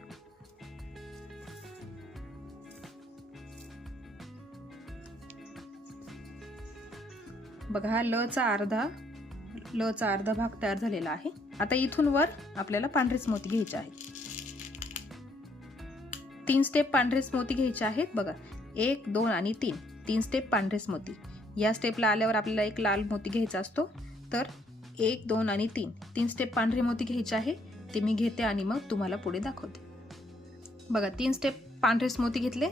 बघा हा ल चा अर्धा भाग तयार झालेला आहे. आता इथून वर आपल्याला पांढरेच मोती घ्यायचे आहेत. 3 स्टेप पांढरेच मोती घ्यायचे आहेत. बघा 1 2 आणि 3 स्टेप पांढरेच मोती. या स्टेपला आल्यावर आपल्याला एक लाल मोती घ्यायचा असतो. तर 1 2 आणि 3 स्टेप पांढरे मोती घ्यायचे आहे. ते मी घेते आणि मग तुम्हाला पुढे दाखवते. बघा 3 स्टेप पांढरेच मोती घेतले.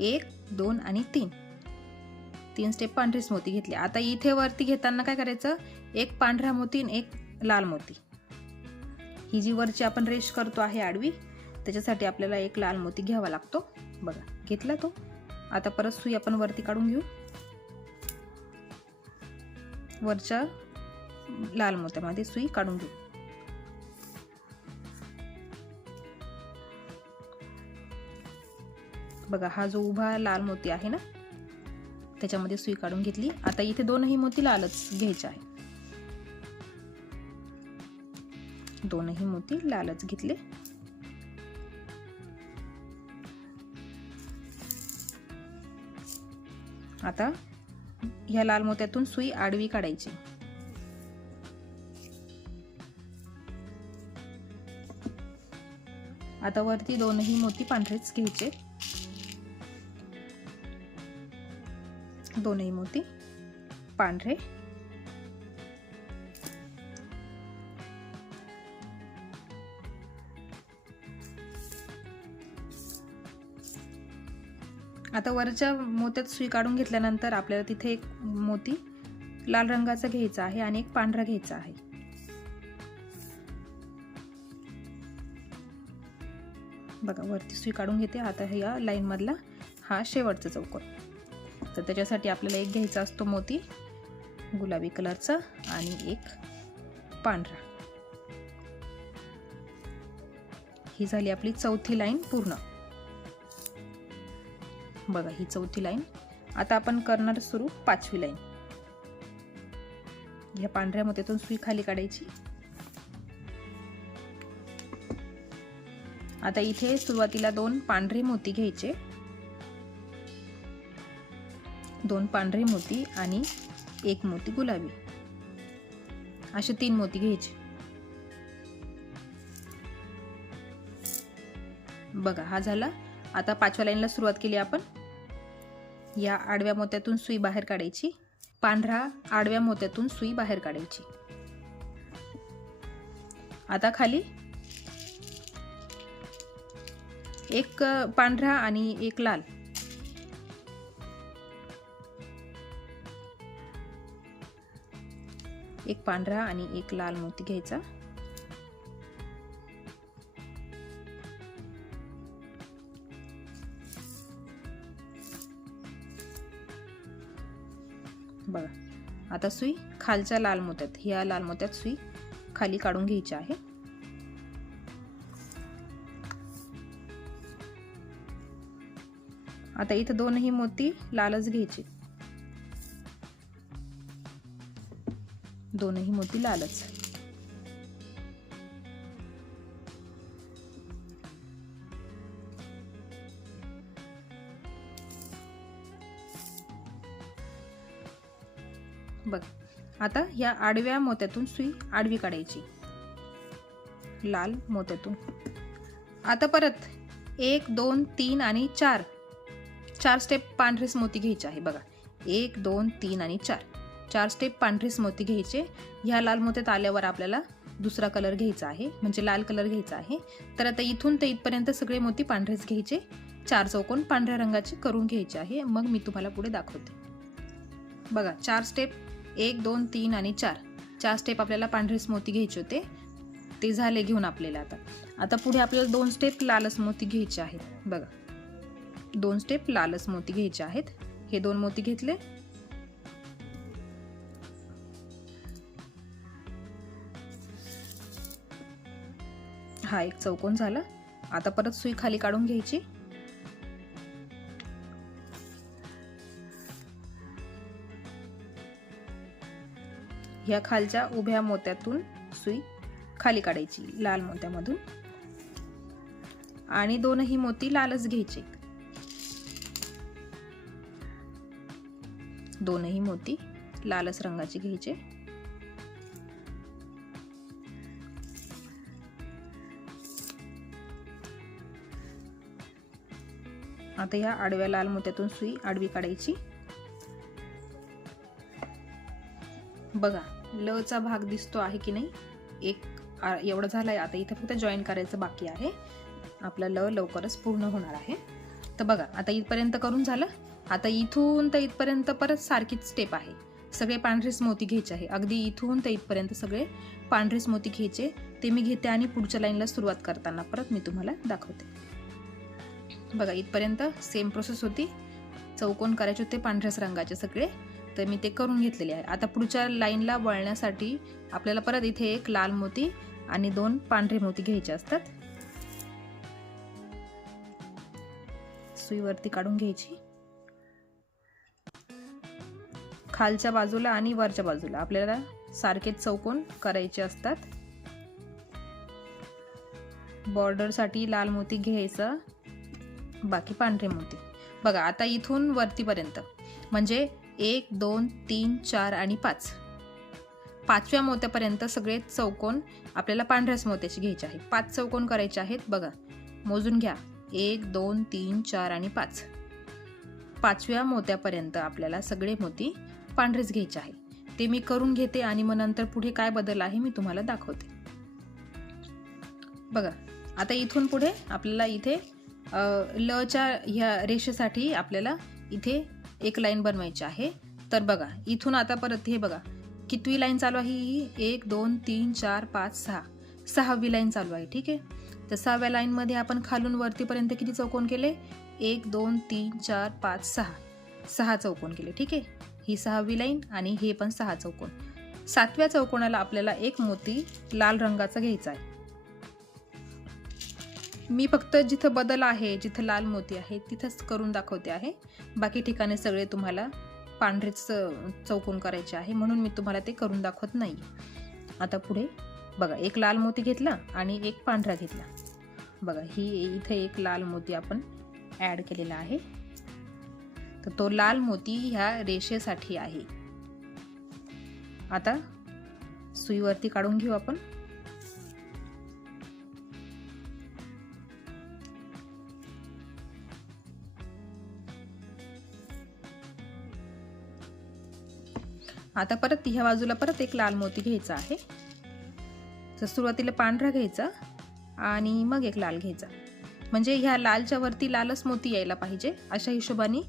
1 2 आणि 3 स्टेप पांढरेच मोती घेतले. आता इथे वरती घेताना काय करायचं, एक पांढरा मोती आणि एक लाल मोती. ही जी वरची आपण रेष करतो आहे आडवी, त्याच्यासाठी आपल्याला एक लाल मोती घ्यावा लागतो. बघा घेतला तो. आता परत सुई आपण वरती काढून घेऊ. वरच्या लाल मोत्यामध्ये सुई काढून घेऊ. बघा हा जो उभा लाल मोती आहे ना, त्याच्यामध्ये सुई काढून घेतली. आता इथे दोनही मोती लालच घ्यायचे आहे. दोनही मोती लालच घेतले. आता ह्या लाल मोत्यातून सुई आडवी काढायची. आता वरती दोनही मोती पांढरेच घ्यायचे. दोनही मोती पांढरे. आता वरच्या मोत्यात सुई काढून घेतल्यानंतर आपल्याला तिथे एक मोती लाल रंगाचा घ्यायचा आहे आणि एक पांढरा घ्यायचा आहे. बघा वरती सुई काढून घेते. आता या लाईन मधला हा शेवटचा चौकोन. तर त्याच्यासाठी आपल्याला एक घ्यायचा असतो मोती गुलाबी कलरचा आणि एक पांढरा. ही झाली आपली चौथी लाईन पूर्ण. बघा ही चौथी लाईन. आता आपण करणार सुरू 5वी लाईन. ह्या पांढऱ्या मोत्यातून सुई खाली काढायची. आता इथे सुरुवातीला 2 पांढरे मोती घ्यायचे. 2 पांढरे मोती आणि 1 मोती गुलाबी, असे 3 मोती घ्यायचे. बघा हा झाला. आता 5व्या लाईनला सुरुवात केली आपण. या आडव्या मोत्यातून सुई बाहेर काढायची. पांढरा आडव्या मोत्यातून सुई बाहेर काढायची. आता खाली एक पांढरा आणि एक लाल. एक पांढरा आणि एक लाल मोती घ्यायचा. बघा आता सुई खालच्या लाल मोत्यात, ह्या लाल मोत्यात सुई खाली काढून घ्यायची आहे. आता इथे दोनही मोती लालच घ्यायचे. दोनही मोती लालच. बघ आता या आडव्या मोत्यातून सुई आडवी काढायची लाल मोत्यातून. आता परत 1 2 3 आणि 4 स्टेप पांढरेच मोती घ्यायचे आहे. बघा 1 2 3 आणि 4 स्टेप पांढरेच मोती घ्यायचे. ह्या लाल मोत्यात आल्यावर आपल्याला दुसरा कलर घ्यायचा आहे, म्हणजे लाल कलर घ्यायचा आहे. तर आता इथून ते इथपर्यंत सगळे मोती पांढरेच घ्यायचे. 4 चौकोन पांढऱ्या रंगाचे करून घ्यायचे आहे. मग मी तुम्हाला पुढे दाखवते. बघा 4 स्टेप 1 2 3 आणि 4 4 स्टेप आपल्याला पांढरेच मोती घ्यायचे होते, ते झाले घेऊन आपल्याला. आता पुढे आपल्याला 2 स्टेप लालच मोती घ्यायचे आहेत. बघा 2 स्टेप लालच मोती घ्यायचे आहेत. हे 2 मोती घेतले. हा एक चौकोन झाला. आता परत सुई खाली काढून घ्यायची. ह्या खालच्या उभ्या मोत्यातून सुई खाली काढायची लाल मोत्यामधून आणि 2ही मोती लालच घ्यायचे. 2ही मोती लालच रंगाचे घ्यायचे. आता या आडव्या लाल मोत्यातून सुई आडवी काढायची. बघा ल चा भाग दिसतो आहे की नाही, एक एवढा झालाय. आता इथे फक्त जॉईन करायचं बाकी आहे. आपला ल लवकरच पूर्ण होणार आहे. तर बघा आता इथपर्यंत करून झालं. आता इथून तर इथपर्यंत परत सारखीच स्टेप आहे. सगळे पांढरेच मोती घ्यायचे आहे. अगदी इथून तर इथपर्यंत सगळे पांढरेच मोती घ्यायचे. ते मी घेते आणि पुढच्या लाईनला सुरुवात करताना परत मी तुम्हाला दाखवते. बघा इथपर्यंत सेम प्रोसेस होती. चौकोन करायचे होते पांढऱ्याच रंगाचे सगळे, तर मी ते करून घेतलेले आहे. आता पुढच्या लाईनला वळण्यासाठी आपल्याला परत इथे एक लाल मोती आणि 2 पांढरे मोती घ्यायचे असतात. सुई वरती काढून घ्यायची. खालच्या बाजूला आणि वरच्या बाजूला आपल्याला सारखेच चौकोन करायचे असतात. बॉर्डर साठी लाल मोती घ्यायचा, बाकी पांढरे मोती. बघा आता इथून वरतीपर्यंत म्हणजे 1 2 3 4 आणि 5, 5व्या मोत्यापर्यंत सगळे चौकोन आपल्याला पांढऱ्याच मोत्याचे घ्यायचे आहे. 5 चौकोन करायचे आहेत. बघा मोजून घ्या. 1 2 3 4 आणि 5. 5व्या मोत्यापर्यंत आपल्याला सगळे मोती पांढरेच घ्यायचे आहे. ते मी करून घेते आणि मग नंतर पुढे काय बदल आहे मी तुम्हाला दाखवते. बघा आता इथून पुढे आपल्याला इथे ल च्या ह्या रेषेसाठी आपल्याला इथे एक लाईन बनवायची आहे. तर बघा इथून आता परत हे बघा कितवी लाईन चालू आहे ही, 1 2 3 4 5 6, 6वी लाईन चालू आहे. ठीक आहे. तर 6व्या लाईन मध्ये आपण खालून वरतीपर्यंत किती चौकोन केले, 1 2 3 4 5 6, 6 चौकोन केले. ठीक आहे. ही 6वी लाईन आणि हे पण 6 चौकोन. 7व्या चौकोनाला आपल्याला एक मोती लाल रंगाचा घ्यायचा आहे. मी फक्त जिथं बदल आहे, जिथं लाल मोती आहे तिथंच करून दाखवते आहे. बाकी ठिकाणी सगळे तुम्हाला पांढरेच चौकोन करायचे आहे, म्हणून मी तुम्हाला ते करून दाखवत नाही. आता पुढे बघा एक लाल मोती घेतला आणि एक पांढरा घेतला. बघा ही इथे एक लाल मोती आपण ऍड केलेला आहे. तर तो लाल मोती ह्या रेषेसाठी आहे. आता सुईवरती काढून घेऊ आपण. आता परत ह्या बाजूला परत एक लाल मोती घ्यायचा आहे. तर सुरुवातीला पांढरा घ्यायचा आणि मग एक लाल घ्यायचा, म्हणजे ह्या लालच्या वरती लालच मोती यायला पाहिजे अशा हिशोबाने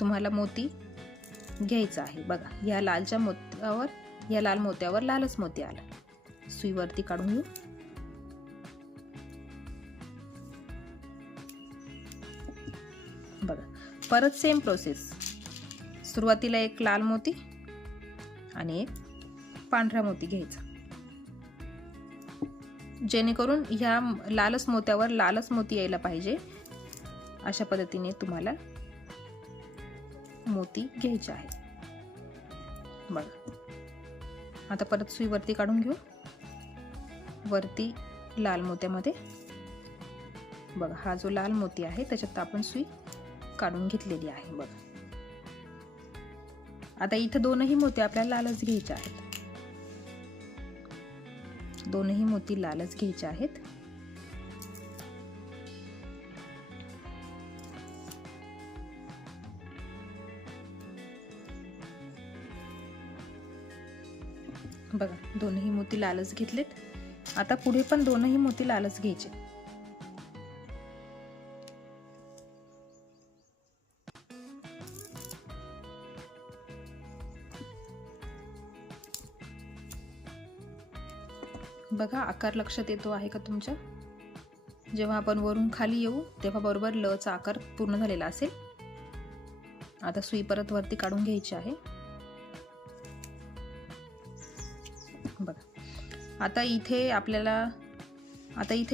तुम्हाला मोती घ्यायचा आहे. बघा ह्या लालच्या मोत्यावर, या लाल मोत्यावर लालच मोती आला. सुईवरती काढून घेऊ. बघा परत सेम प्रोसेस. सुरुवातीला एक लाल मोती आणि एक पांढरा मोती घ्यायचा, जेणेकरून ह्या लालच मोत्यावर लालच मोती यायला पाहिजे अशा पद्धतीने तुम्हाला मोती घ्यायचे आहे. बघा आता परत सुई वरती काढून घेऊ. वरती लाल मोत्यामध्ये बघा हा जो लाल मोती आहे त्याच्यात आपण सुई काढून घेतलेली आहे. बघा आता इथे 2ही मोती आपल्याला लालच घ्यायचे आहेत. 2ही मोती लालच घ्यायचे आहेत. बघा 2ही मोती लालच घेतलेत. आता पुढे पण 2ही मोती लालच घ्यायचे. बघा आकार लक्षात येतो आहे का तुमच्या? जेव्हा आपण वरून खाली येऊ तेव्हा बरोबर लचा आकार पूर्ण झालेला असेल. आता सुई परत वरती काढून घ्यायची आहे. बघा आता इथे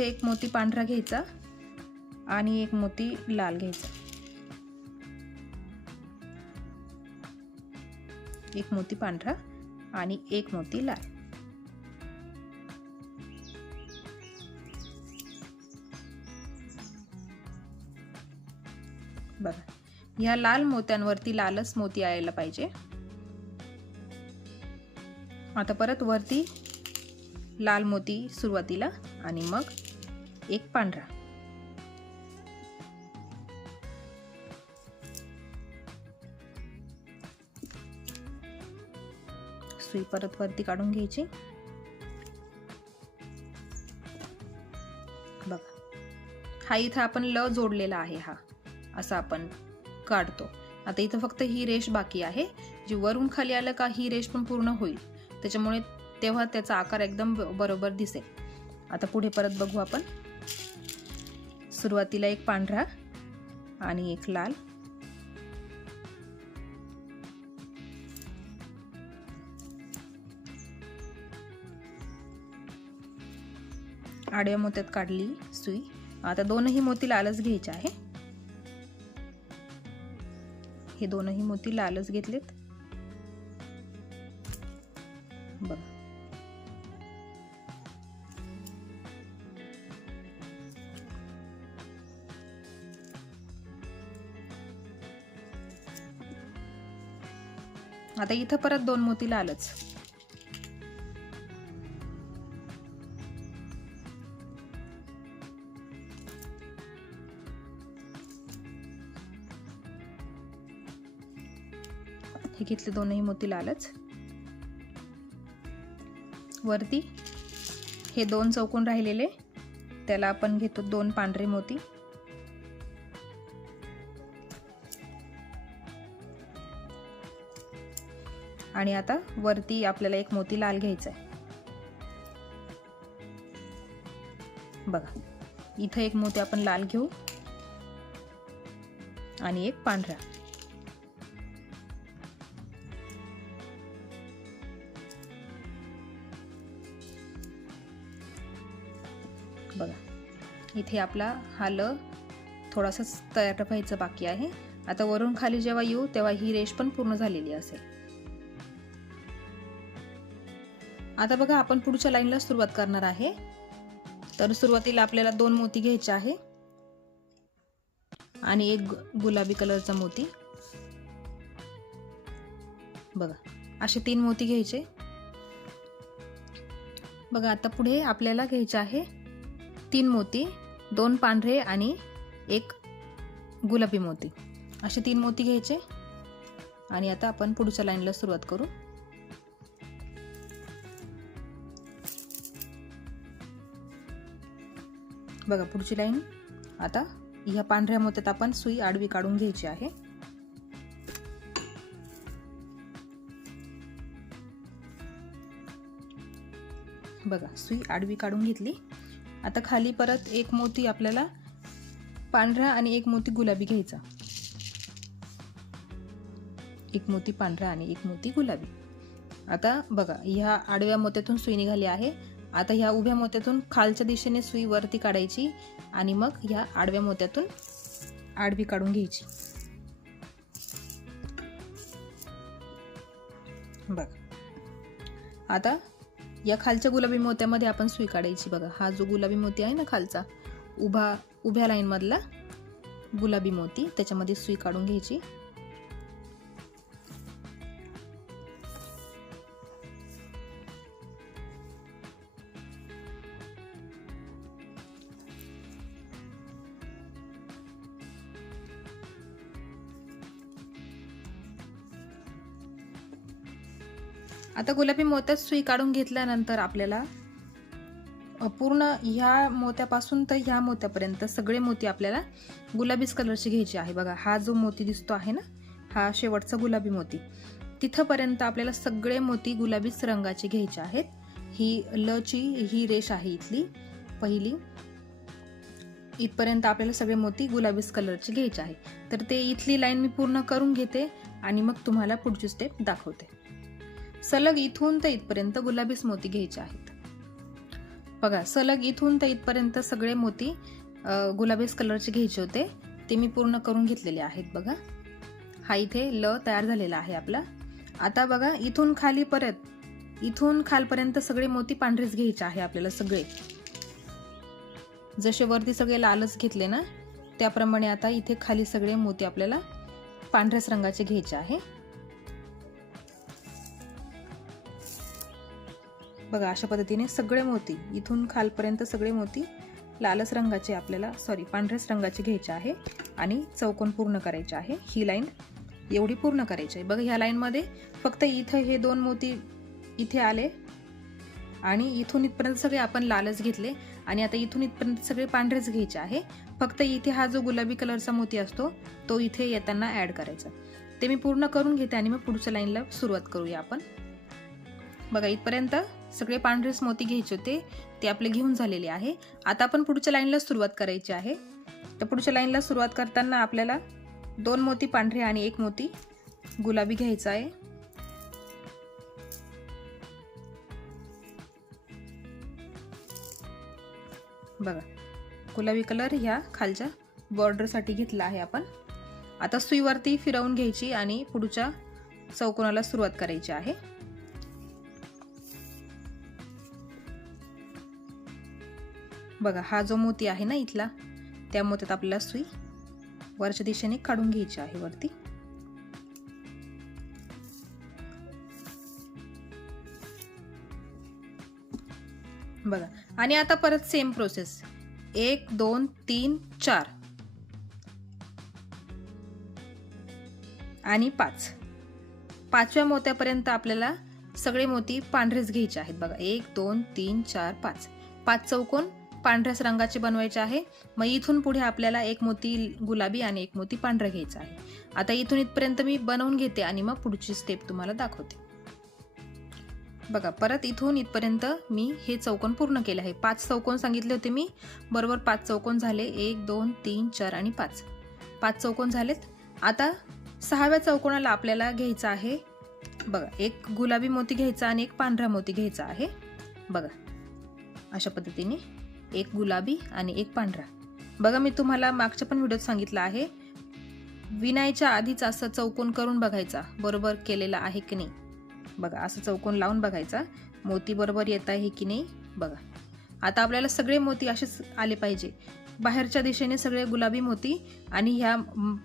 एक मोती पांढरा घ्यायचा आणि एक मोती लाल घ्यायचा. एक मोती पांढरा आणि एक मोती लाल. बघा ह्या लाल मोत्यांवरती लालच मोती यायला पाहिजे. आता परत वरती लाल मोती सुरुवातीला आणि मग एक पांढरा. सुई परत वरती काढून घ्यायची. बघा हा इथं आपण ल जोडलेला आहे, हा असा आपण काढतो. आता इथं फक्त ही रेष बाकी आहे, जी वरून खाली आलं का ही रेष पण पूर्ण होईल, त्याच्यामुळे तेव्हा त्याचा आकार एकदम बरोबर दिसेल. आता पुढे परत बघू आपण. सुरुवातीला एक पांढरा आणि एक लाल. आडव्या मोत्यात काढली सुई. आता दोनही मोती लालच घ्यायचे आहे. हे दोनही मोती लालच घेतलेत. बघा आता इथं परत दोन मोती लालच. हे घेतले दोनही मोती लालच. वरती हे दोन चौकोन राहिलेले त्याला आपण घेतो दोन पांढरे मोती. आणि आता वरती आपल्याला एक मोती लाल घ्यायचा आहे. बघा इथं एक मोती आपण लाल घेऊ आणि एक पांढरा. बघा इथे आपला हा ल थोडासा तयार व्हायचं बाकी आहे. आता वरून खाली जेव्हा येऊ तेव्हा ही रेष पण पूर्ण झालेली असेल. आता बघा आपण पुढच्या लाईनला सुरुवात करणार आहे. तर सुरुवातीला आपल्याला दोन मोती घ्यायचे आहे आणि एक गुलाबी कलरचा मोती. बघा असे तीन मोती घ्यायचे. बघा आता पुढे आपल्याला घ्यायचे आहे तीन मोती, दोन पांढरे आणि एक गुलाबी मोती. असे तीन मोती घ्यायचे आणि आता आपण पुढच्या लाईनला सुरुवात करू. बघा पुढची लाईन. आता ह्या पांढऱ्या मोत्यात आपण सुई आडवी काढून घ्यायची आहे. बघा सुई आडवी काढून घेतली. आता खाली परत एक मोती आपल्याला पांढरा आणि एक मोती गुलाबी घ्यायचा. एक मोती पांढरा आणि एक मोती गुलाबी. आता बघा ह्या आडव्या मोत्यातून सुई निघाली आहे. आता ह्या उभ्या मोत्यातून खालच्या दिशेने सुई वरती काढायची आणि मग ह्या आडव्या मोत्यातून आडवी काढून घ्यायची. बघा आता या खालच्या गुलाबी मोत्यामध्ये आपण सुई काढायची. बघा हा जो गुलाबी मोती आहे ना खालचा उभ्या लाईन मधला गुलाबी मोती, त्याच्यामध्ये सुई काढून घ्यायची. आता गुलाबी मोत्यात सुई काढून घेतल्यानंतर आपल्याला पूर्ण ह्या मोत्यापासून तर ह्या मोत्यापर्यंत सगळे मोती आपल्याला गुलाबीच कलरचे घ्यायचे आहे. बघा हा जो मोती दिसतो आहे ना, हा शेवटचा गुलाबी मोती, तिथपर्यंत आपल्याला सगळे मोती गुलाबीच रंगाचे घ्यायचे आहेत. ही लची ही रेष आहे इथली पहिली, इथपर्यंत आपल्याला सगळे मोती गुलाबी कलरचे घ्यायचे आहे. तर ते इथली लाईन मी पूर्ण करून घेते आणि मग तुम्हाला पुढची स्टेप दाखवते. सलग इथून तर इथपर्यंत गुलाबीच मोती घ्यायचे आहेत. बघा, सलग इथून तर इथपर्यंत सगळे मोती गुलाबीच कलरचे घ्यायचे होते, ते मी पूर्ण करून घेतलेले आहेत. बघा, हा इथे ल तयार झालेला आहे आपला. आता बघा, इथून खाली परत इथून खालपर्यंत सगळे मोती पांढरेच घ्यायचे आहे आपल्याला सगळे. जसे वरती सगळे लालच घेतले ना, त्याप्रमाणे आता इथे खाली सगळे मोती आपल्याला पांढऱ्याच रंगाचे घ्यायचे आहे. बघा, अशा पद्धतीने सगळे मोती इथून खालपर्यंत सगळे मोती लालच रंगाचे आपल्याला पांढऱ्याच रंगाचे घ्यायचे आहे आणि चौकोन पूर्ण करायचे आहे. ही लाईन एवढी पूर्ण करायची आहे. बघा, ह्या लाईन मध्ये फक्त इथं हे 2 मोती इथे आले आणि इथून इथपर्यंत सगळे आपण लालच घेतले आणि आता इथून इथपर्यंत सगळे पांढरेच घ्यायचे आहे. फक्त इथे हा जो गुलाबी कलरचा मोती असतो तो इथे येताना ऍड करायचा. ते मी पूर्ण करून घेते आणि मग पुढच्या लाईनला सुरुवात करूया आपण. बघा, इथपर्यंत सगळे पांढरेच मोती घ्यायचे होते, ते आपले घेऊन झालेले आहे. आता आपण पुढच्या लाईनला सुरुवात करायची आहे. तर पुढच्या लाईनला सुरुवात करताना आपल्याला 2 मोती पांढरे आणि 1 मोती गुलाबी घ्यायचा आहे. बघा, गुलाबी कलर ह्या खालच्या बॉर्डर साठी घेतला आहे आपण. आता सुईवरती फिरवून घ्यायची आणि पुढच्या चौकोनाला सुरुवात करायची आहे. बघा, हा जो मोती आहे ना इथला, त्या मोत्यात आपल्याला सुई वरच्या दिशेने काढून घ्यायची आहे वरती. बघा, आणि आता परत सेम प्रोसेस 1 2 3 4 आणि 5. 5व्या मोत्यापर्यंत आपल्याला सगळे मोती पांढरेच घ्यायचे आहेत. बघा, 1 2 3 4 5 5 चौकोन पांढऱ्याच रंगाचे बनवायचे आहे. मग इथून पुढे आपल्याला 1 मोती गुलाबी आणि 1 मोती पांढरा घ्यायचा आहे. आता इथून इथपर्यंत मी बनवून घेते आणि मग पुढची स्टेप तुम्हाला दाखवते. बघा, परत इथून इथपर्यंत मी हे चौकोन पूर्ण केले आहे. 5 चौकोन सांगितले होते मी, बरोबर 5 चौकोन झाले. 1 2 3 4 आणि 5 5 चौकोन झालेत. आता 6व्या चौकोनाला आपल्याला घ्यायचा आहे. बघा, 1 गुलाबी मोती घ्यायचा आणि 1 पांढरा मोती घ्यायचा आहे. बघा, अशा पद्धतीने 1 गुलाबी आणि 1 पांढरा. बघा, मी तुम्हाला मागच्या पण व्हिडिओत सांगितलं आहे, विणायच्या आधीच असं चौकोन करून बघायचा बरोबर केलेला आहे की नाही. बघा, असं चौकोन लावून बघायचा मोती बरोबर येत आहे की नाही. बघा, आता आपल्याला सगळे मोती असेच आले पाहिजे. बाहेरच्या दिशेने सगळे गुलाबी मोती आणि ह्या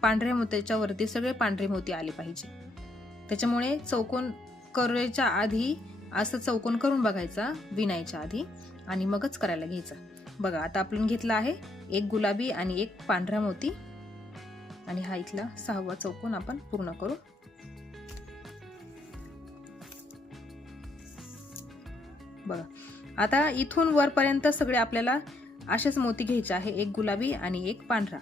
पांढऱ्या मोत्याच्या वरती सगळे पांढरे मोती आले पाहिजे. त्याच्यामुळे चौकोन करायच्या आधी असं चौकोन करून बघायचा विणायच्या आधी आणि मगच करायला घ्यायचा. बघा, आता आपण घेतला आहे 1 गुलाबी आणि 1 पांढरा मोती आणि हा इथला 6वा चौकोन आपण पूर्ण करू. बघा, आता इथून वरपर्यंत सगळे आपल्याला असेच मोती घ्यायचे आहे. 1 गुलाबी आणि 1 पांढरा.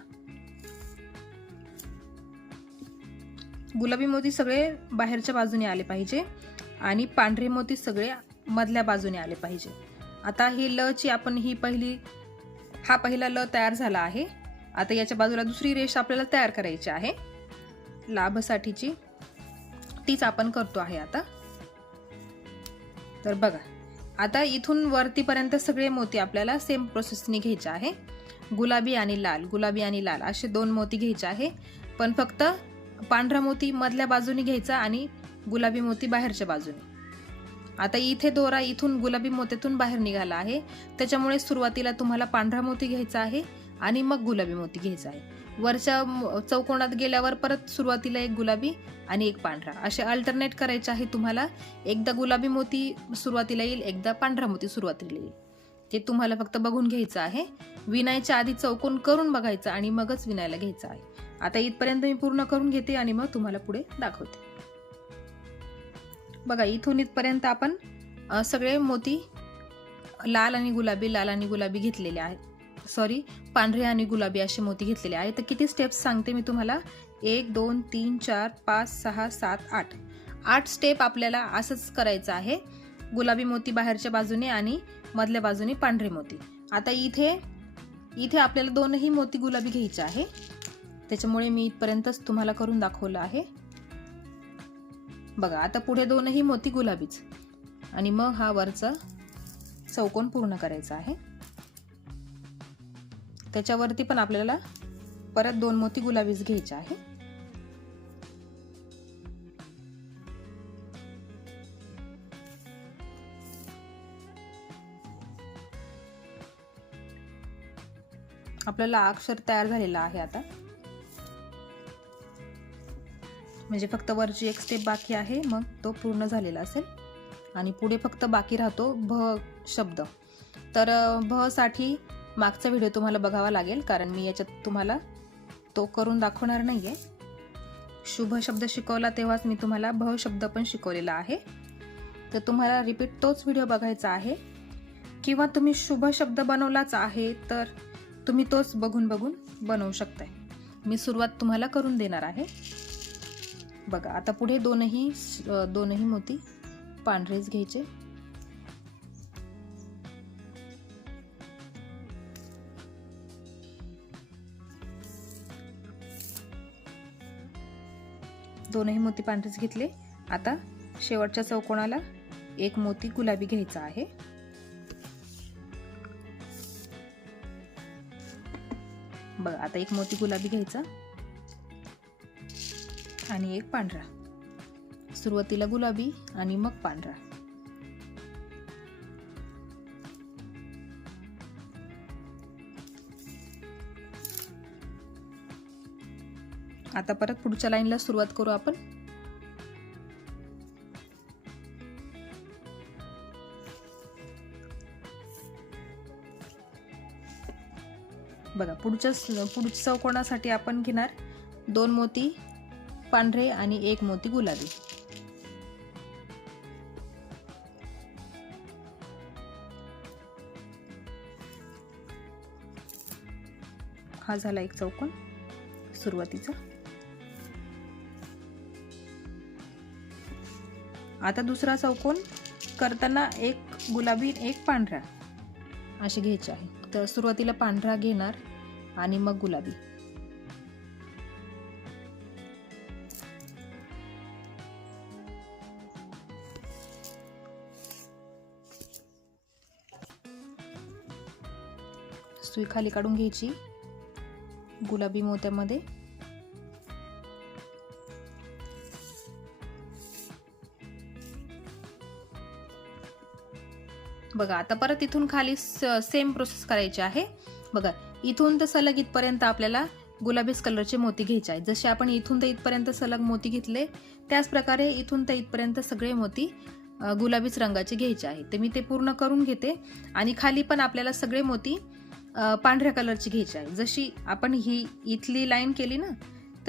गुलाबी मोती सगळे बाहेरच्या बाजूने आले पाहिजे आणि पांढरे मोती सगळे मधल्या बाजूने आले पाहिजे. आता ही ल ची आपण हा पहिला ल तयार झाला आहे. आता याच्या बाजूला दुसरी रेष आपल्याला तयार करायची आहे लाभसाठीची, तीच आपण करतो आहे आता. तर बघा, आता इथून वरतीपर्यंत सगळे मोती आपल्याला सेम प्रोसेसने घ्यायचे आहे. गुलाबी आणि लाल असे 2 मोती घ्यायचे आहे. पण फक्त पांढरा मोती मधल्या बाजूने घ्यायचा आणि गुलाबी मोती बाहेरच्या बाजूने. आता इथे दोरा इथून गुलाबी मोत्यातून बाहेर निघाला आहे, त्याच्यामुळे सुरुवातीला तुम्हाला पांढरा मोती घ्यायचा आहे आणि मग गुलाबी मोती घ्यायचा आहे. वरच्या चौकोनात गेल्यावर परत सुरुवातीला 1 गुलाबी आणि 1 पांढरा असे अल्टरनेट करायचे आहे तुम्हाला. एकदा गुलाबी मोती सुरुवातीला येईल, एकदा पांढरा मोती सुरुवातीला येईल. ते तुम्हाला फक्त बघून घ्यायचं आहे. विणायच्या आधी चौकोन करून बघायचं आणि मगच विणायला घ्यायचं आहे. आता इथपर्यंत मी पूर्ण करून घेते आणि मग तुम्हाला पुढे दाखवते. बघा, इथून इथपर्यंत आपण सगळे मोती लाल आणि गुलाबी घेतलेले आहेत. पांढरे आणि गुलाबी असे मोती घेतलेले आहेत. तर किती स्टेप्स सांगते मी तुम्हाला. 1 2 3 4 5 6 7 8 8 स्टेप आपल्याला असंच करायचं आहे. गुलाबी मोती बाहेरच्या बाजूने आणि मधल्या बाजूने पांढरे मोती. आता इथे आपल्याला दोनही मोती गुलाबी घ्यायचे आहे, त्याच्यामुळे मी इथपर्यंतच तुम्हाला करून दाखवलं आहे. बघा आता पुढे दोनही मोती गुलाबीच आणि मग हा वरचा चौकोन पूर्ण करायचा आहे. त्याच्यावरती पण आपल्याला परत 2 मोती गुलाबीच घ्यायचे आहे. आपल्याला अक्षर तयार झालेला आहे आता, म्हणजे फक्त वरची एक स्टेप बाकी आहे, मग तो पूर्ण झालेला असेल. आणि पुढे फक्त बाकी राहतो भ शब्द. तर भ साठी मागचा व्हिडिओ तुम्हाला बघावा लागेल, कारण मी याच्यात तुम्हाला तो करून दाखवणार नाहीये. शुभ शब्द शिकवला तेव्हाच मी तुम्हाला भ शब्द पण शिकवलेला आहे. तर तुम्हाला रिपीट तोच व्हिडिओ बघायचा आहे, किंवा तुम्ही शुभ शब्द बनवलाच आहे तर तुम्ही तोच बघून बनवू शकताय. मी सुरुवात तुम्हाला करून देणार आहे. बघा आता पुढे दोनही मोती पांढरेच घ्यायचे. दोनही मोती पांढरेच घेतले. आता शेवटच्या चौकोनाला एक मोती गुलाबी घ्यायचा आहे. बघा आता एक मोती गुलाबी घ्यायचा आणि एक पांढरा. सुरुवातीला गुलाबी आणि मग पांढरा. आता परत पुढच्या लाईनला सुरुवात करू आपण. बघा पुढच्या चौकोनासाठी आपण घेणार 2 मोती पांढरे आणि 1 मोती गुलाबी. हा झाला एक चौकोन सुरुवातीचा. आता दुसरा चौकोन करताना एक गुलाबी एक पांढरा असे घ्यायचे आहे. तर सुरुवातीला पांढरा घेणार आणि मग गुलाबी. सुई खाली काढून घ्यायची गुलाबी मोत्यामध्ये. बघा आता परत इथून खाली सेम प्रोसेस करायची आहे. बघा इथून तर सलग इथपर्यंत आपल्याला गुलाबीच कलरचे मोती घ्यायचे आहेत. जसे आपण इथून तर इथपर्यंत सलग मोती घेतले, त्याच प्रकारे इथून तर इथपर्यंत सगळे मोती गुलाबीच रंगाचे घ्यायचे आहेत. ते मी ते पूर्ण करून घेते. आणि खाली पण आपल्याला सगळे मोती पांढऱ्या कलरची घ्यायची आहे. जशी आपण ही इथली लाईन केली ना,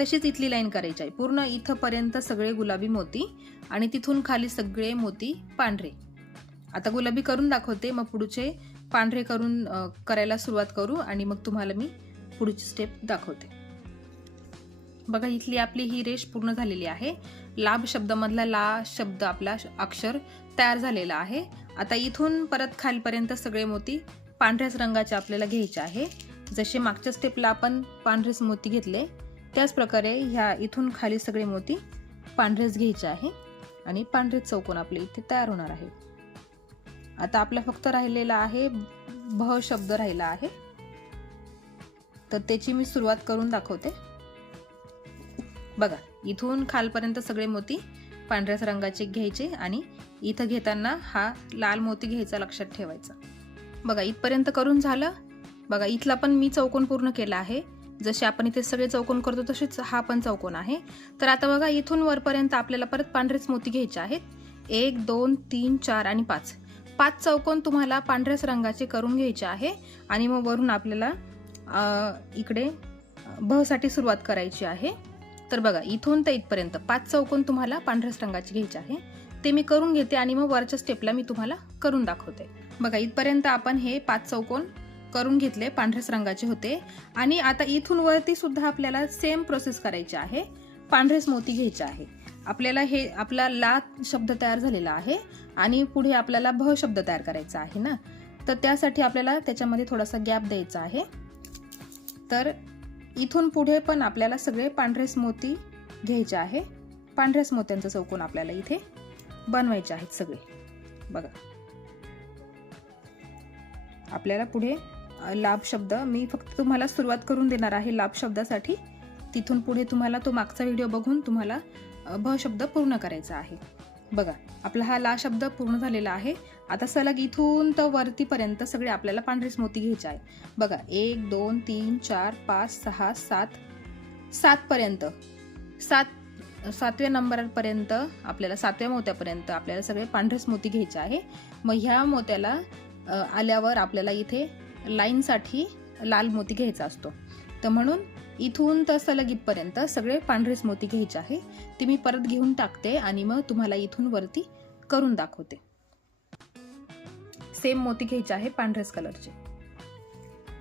तशीच इथली लाईन करायची आहे. पूर्ण इथपर्यंत सगळे गुलाबी मोती आणि तिथून खाली सगळे मोती पांढरे. आता गुलाबी करून दाखवते, मग पुढचे पांढरे करायला सुरुवात करू आणि मग तुम्हाला मी पुढची स्टेप दाखवते. बघा इथली आपली ही रेष पूर्ण झालेली आहे. लाभ शब्दामधला ला शब्द आपला अक्षर तयार झालेला आहे. आता इथून परत खालीपर्यंत सगळे मोती पांढऱ्याच रंगाचे आपल्याला घ्यायचे आहे. जसे मागच्या स्टेपला आपण पांढरेच मोती घेतले, त्याच प्रकारे ह्या इथून खाली सगळे मोती पांढरेच घ्यायचे आहे आणि पांढरेच चौकोन आपले इथे तयार होणार आहे. आता आपला फक्त राहिलेला आहे भ शब्द राहिला आहे, तर त्याची मी सुरुवात करून दाखवते. बघा इथून खालपर्यंत सगळे मोती पांढऱ्याच रंगाचे घ्यायचे आणि इथं घेताना हा लाल मोती घ्यायचा, लक्षात ठेवायचा. बघा इथपर्यंत करून झालं. बघा इथला पण मी चौकोन पूर्ण केला आहे. जसे आपण इथे सगळे चौकोन करतो तसेच हा पण चौकोन आहे. तर आता बघा इथून वरपर्यंत आपल्याला परत पांढरेच मोती घ्यायचे आहेत. 1 2 3 4 आणि 5. 5 चौकोन तुम्हाला पांढऱ्याच रंगाचे करून घ्यायचे आहे. आणि मग वरून आपल्याला इकडे भ साठी सुरुवात करायची आहे. तर बघा इथून ते इथपर्यंत 5 चौकोन तुम्हाला पांढऱ्याच रंगाचे घ्यायचे आहे. ते मी करून घेते आणि मग वरच्या स्टेपला मी तुम्हाला करून दाखवते. बघा इथपर्यंत आपण हे 5 चौकोन करून घेतले, पांढऱ्याच रंगाचे होते. आणि आता इथून वरती सुद्धा आपल्याला सेम प्रोसेस करायची आहे. पांढरेच मोती घ्यायचे आहे. आपल्याला हे आपला ला शब्द तयार झालेला आहे आणि पुढे आपल्याला भ शब्द तयार करायचा आहे ना, तर त्यासाठी आपल्याला त्याच्यामध्ये थोडासा गॅप द्यायचा आहे. तर इथून पुढे पण आपल्याला सगळे पांढरेच मोती घ्यायचे आहे. पांढऱ्याच मोत्यांचा चौकोन आपल्याला इथे बनवायचे आहेत सगळे. बघा, आपल्याला पुढे लाभ शब्द मी फक्त तुम्हाला सुरुवात करून देणार आहे लाभ शब्दासाठी. तिथून पुढे तुम्हाला तो मागचा व्हिडिओ बघून तुम्हाला भ शब्द पूर्ण करायचा आहे. बघा, आपला हा ला शब्द पूर्ण झालेला आहे. आता सलग इथून तर वरतीपर्यंत सगळे आपल्याला पांढरेच मोती घ्यायचे आहे. बघा, 1 2 3 4 5 6 7 पर्यंत, 7व्या नंबरपर्यंत आपल्याला 7व्या मोत्यापर्यंत आपल्याला सगळे पांढरेच मोती घ्यायचे आहे. मग ह्या मोत्याला आल्यावर आपल्याला इथे लाईनसाठी लाल मोती घ्यायचा असतो. तर म्हणून इथून तर सलग इथपर्यंत सगळे पांढरेच मोती घ्यायचे आहे. ते मी परत घेऊन टाकते आणि मग तुम्हाला इथून वरती करून दाखवते. सेम मोती घ्यायचे आहे पांढऱ्याच कलरचे.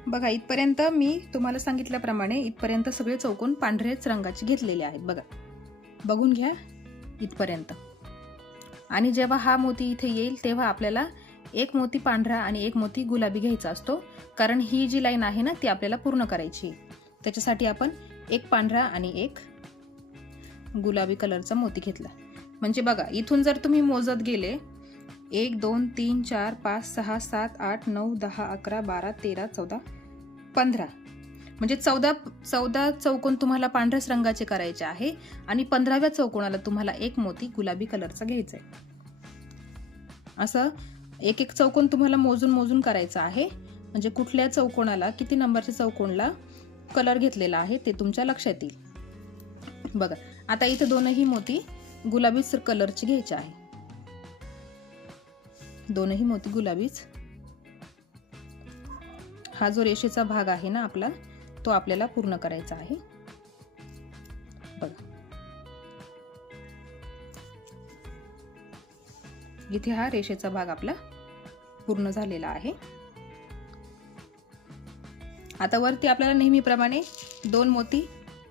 बघा, इथपर्यंत मी तुम्हाला सांगितल्याप्रमाणे इथपर्यंत सगळे चौकोन पांढऱ्याच रंगाचे घेतलेले आहेत. बघा, बघून घ्या इथपर्यंत. आणि जेव्हा हा मोती इथे येईल तेव्हा आपल्याला एक मोती पांढरा आणि एक मोती गुलाबी घ्यायचा असतो, कारण ही जी लाईन आहे ना ती आपल्याला पूर्ण करायची. त्याच्यासाठी आपण एक पांढरा आणि एक गुलाबी कलरचा मोती घेतला. म्हणजे बघा, इथून जर तुम्ही मोजत गेले 1 2 3 4 5 6 7 8 9 10 11 12 13 14 15, म्हणजे 14 चौकोन तुम्हाला पांढऱ्याच रंगाचे करायचे आहे आणि 15व्या चौकोनाला तुम्हाला एक मोती गुलाबी कलरचा घ्यायचा आहे. असं एक एक चौकोन तुम्हाला मोजून मोजून करायचा आहे. म्हणजे कुठल्या चौकोनाला किती नंबरच्या चौकोनला कलर घेतलेला आहे ते तुमच्या लक्षात येईल. बघा, आता इथे दोनही मोती गुलाबीच कलरचे घ्यायचे आहे. दोनही मोती गुलाबीच. हा जो रेषेचा भाग आहे ना आपला, तो आपल्याला पूर्ण करायचा आहे. बघा, इथे हा रेषेचा भाग आपला पूर्ण झालेला आहे. आता वरती आपल्याला नेहमीप्रमाणे 2 मोती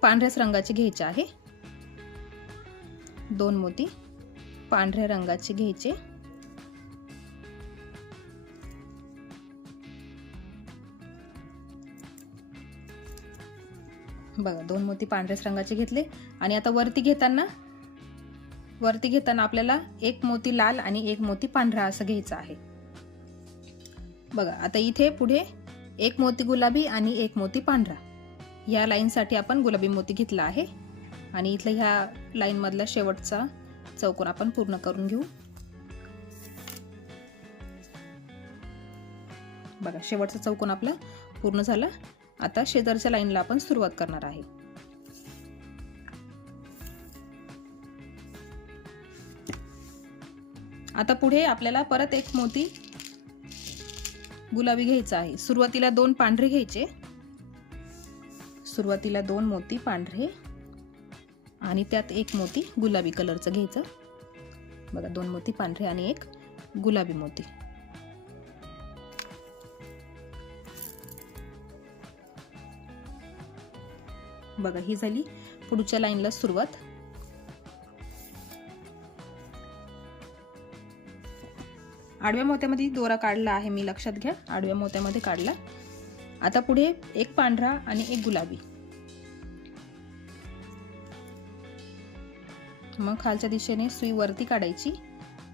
पांढऱ्याच रंगाचे घ्यायचे आहे. 2 मोती पांढऱ्या रंगाचे घ्यायचे. बघा, 2 मोती पांढऱ्याच रंगाचे घेतले. आणि आता वरती घेताना आपल्याला एक मोती लाल आणि एक मोती पांढरा असं घ्यायचं आहे. बघा, आता इथे पुढे एक मोती गुलाबी आणि एक मोती पांढरा. या लाईनसाठी आपण गुलाबी मोती घेतला आहे आणि इथल्या ह्या लाईन मधला शेवटचा चौकोन आपण पूर्ण करून घेऊ. बघा, शेवटचा चौकोन आपला पूर्ण झाला. आता शेजारच्या लाईनला आपण सुरुवात करणार आहे. आता पुढे आपल्याला परत एक मोती गुलाबी घ्यायचा आहे. सुरुवातीला 2 पांढरे घ्यायचे. सुरुवातीला 2 मोती पांढरे आणि त्यात एक मोती गुलाबी कलरचं घ्यायचं. बघा, 2 मोती पांढरे आणि एक गुलाबी मोती. बघा, ही झाली पुढच्या लाईनला सुरुवात. आडव्या मोत्यामध्ये दोरा काढला आहे मी, लक्षात घ्या, आडव्या मोत्यामध्ये काढला. आता पुढे एक पांढरा आणि एक गुलाबी. मग खालच्या दिशेने सुई वरती काढायची,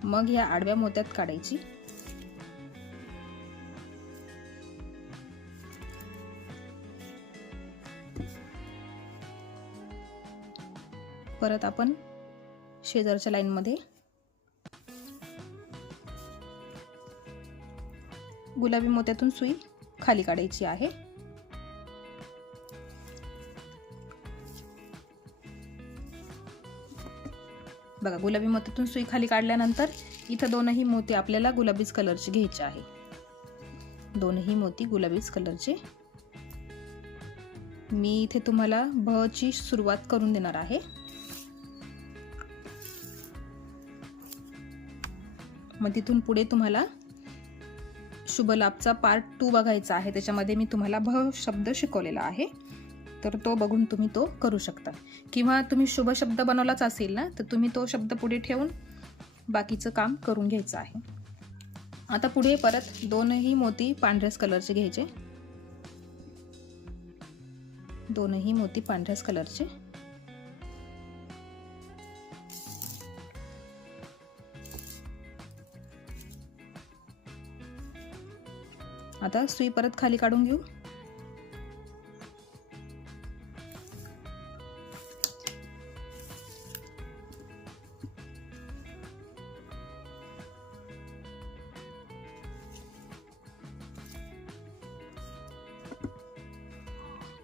मग या आडव्या मोत्यात काढायची. परत आपण शेजारच्या लाईन मध्ये गुलाबी मोत्यातून सुई खाली काढायची आहे. बघा, गुलाबी मोत्यातून सुई खाली काढल्यानंतर इथं दोनही मोती आपल्याला गुलाबीच कलरचे घ्यायचे आहे. दोनही मोती गुलाबीच कलरचे. मी इथे तुम्हाला भ ची सुरुवात करून देणार आहे. मग तिथून पुढे तुम्हाला शुभ लाभचा पार्ट 2 बघायचा आहे. त्याच्यामध्ये मी तुम्हाला भ शब्द शिकवलेला आहे. तर तो बघून तुम्ही तो करू शकता, किंवा तुम्ही शुभ शब्द बनवलाच असेल ना, तर तुम्ही तो शब्द पुढे ठेवून बाकीचं काम करून घ्यायचं आहे. आता पुढे परत दोनही मोती पांढऱ्याच कलरचे घ्यायचे, दोनही मोती पांढऱ्याच कलरचे. आता सुई परत खाली काढून घेऊ.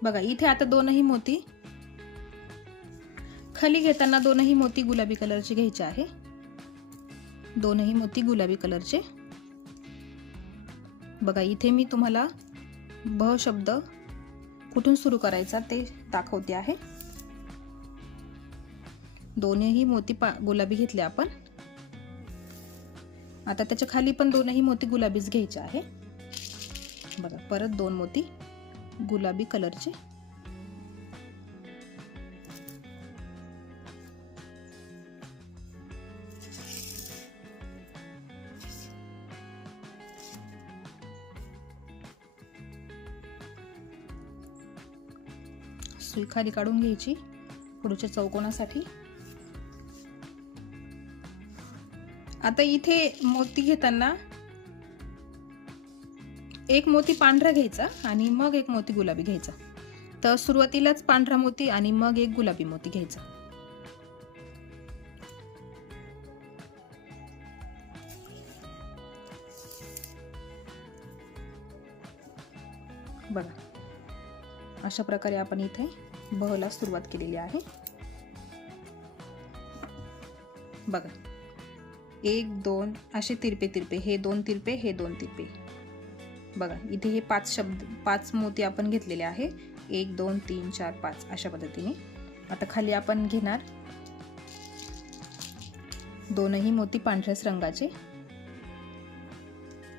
बघा इथे आता दोनही मोती खाली घेताना दोनही मोती गुलाबी कलरचे घ्यायचे आहे, दोनही मोती गुलाबी कलरचे. बघा इथे मी तुम्हाला ब शब्द कुठून सुरू करायचा ते दाखवते आहे. दोनही मोती गुलाबी घेतले आपण. आता त्याच्या खाली पण दोनही मोती गुलाबीच घ्यायचे आहे. बघा परत दोन मोती गुलाबी कलरचे. सुई खाली काढून घ्यायची पुढच्या चौकोनासाठी. आता इथे मोती घेताना एक मोती पांढरा घ्यायचा आणि मग एक मोती गुलाबी घ्यायचा. तर सुरुवातीलाच पांढरा मोती आणि मग एक गुलाबी मोती घ्यायचा. बघा अशा प्रकारे आपण इथे ब ला सुरुवात केलेली आहे. बघा 1 2 असे तिरपे तिरपे, हे 2 तिरपे, हे 2 तिरपे. बघा इथे हे 5 मोती आपण घेतलेले आहे. 1 2 3 4 5 अशा पद्धतीने. आता खाली आपण घेणार दोनही मोती पांढऱ्याच रंगाचे,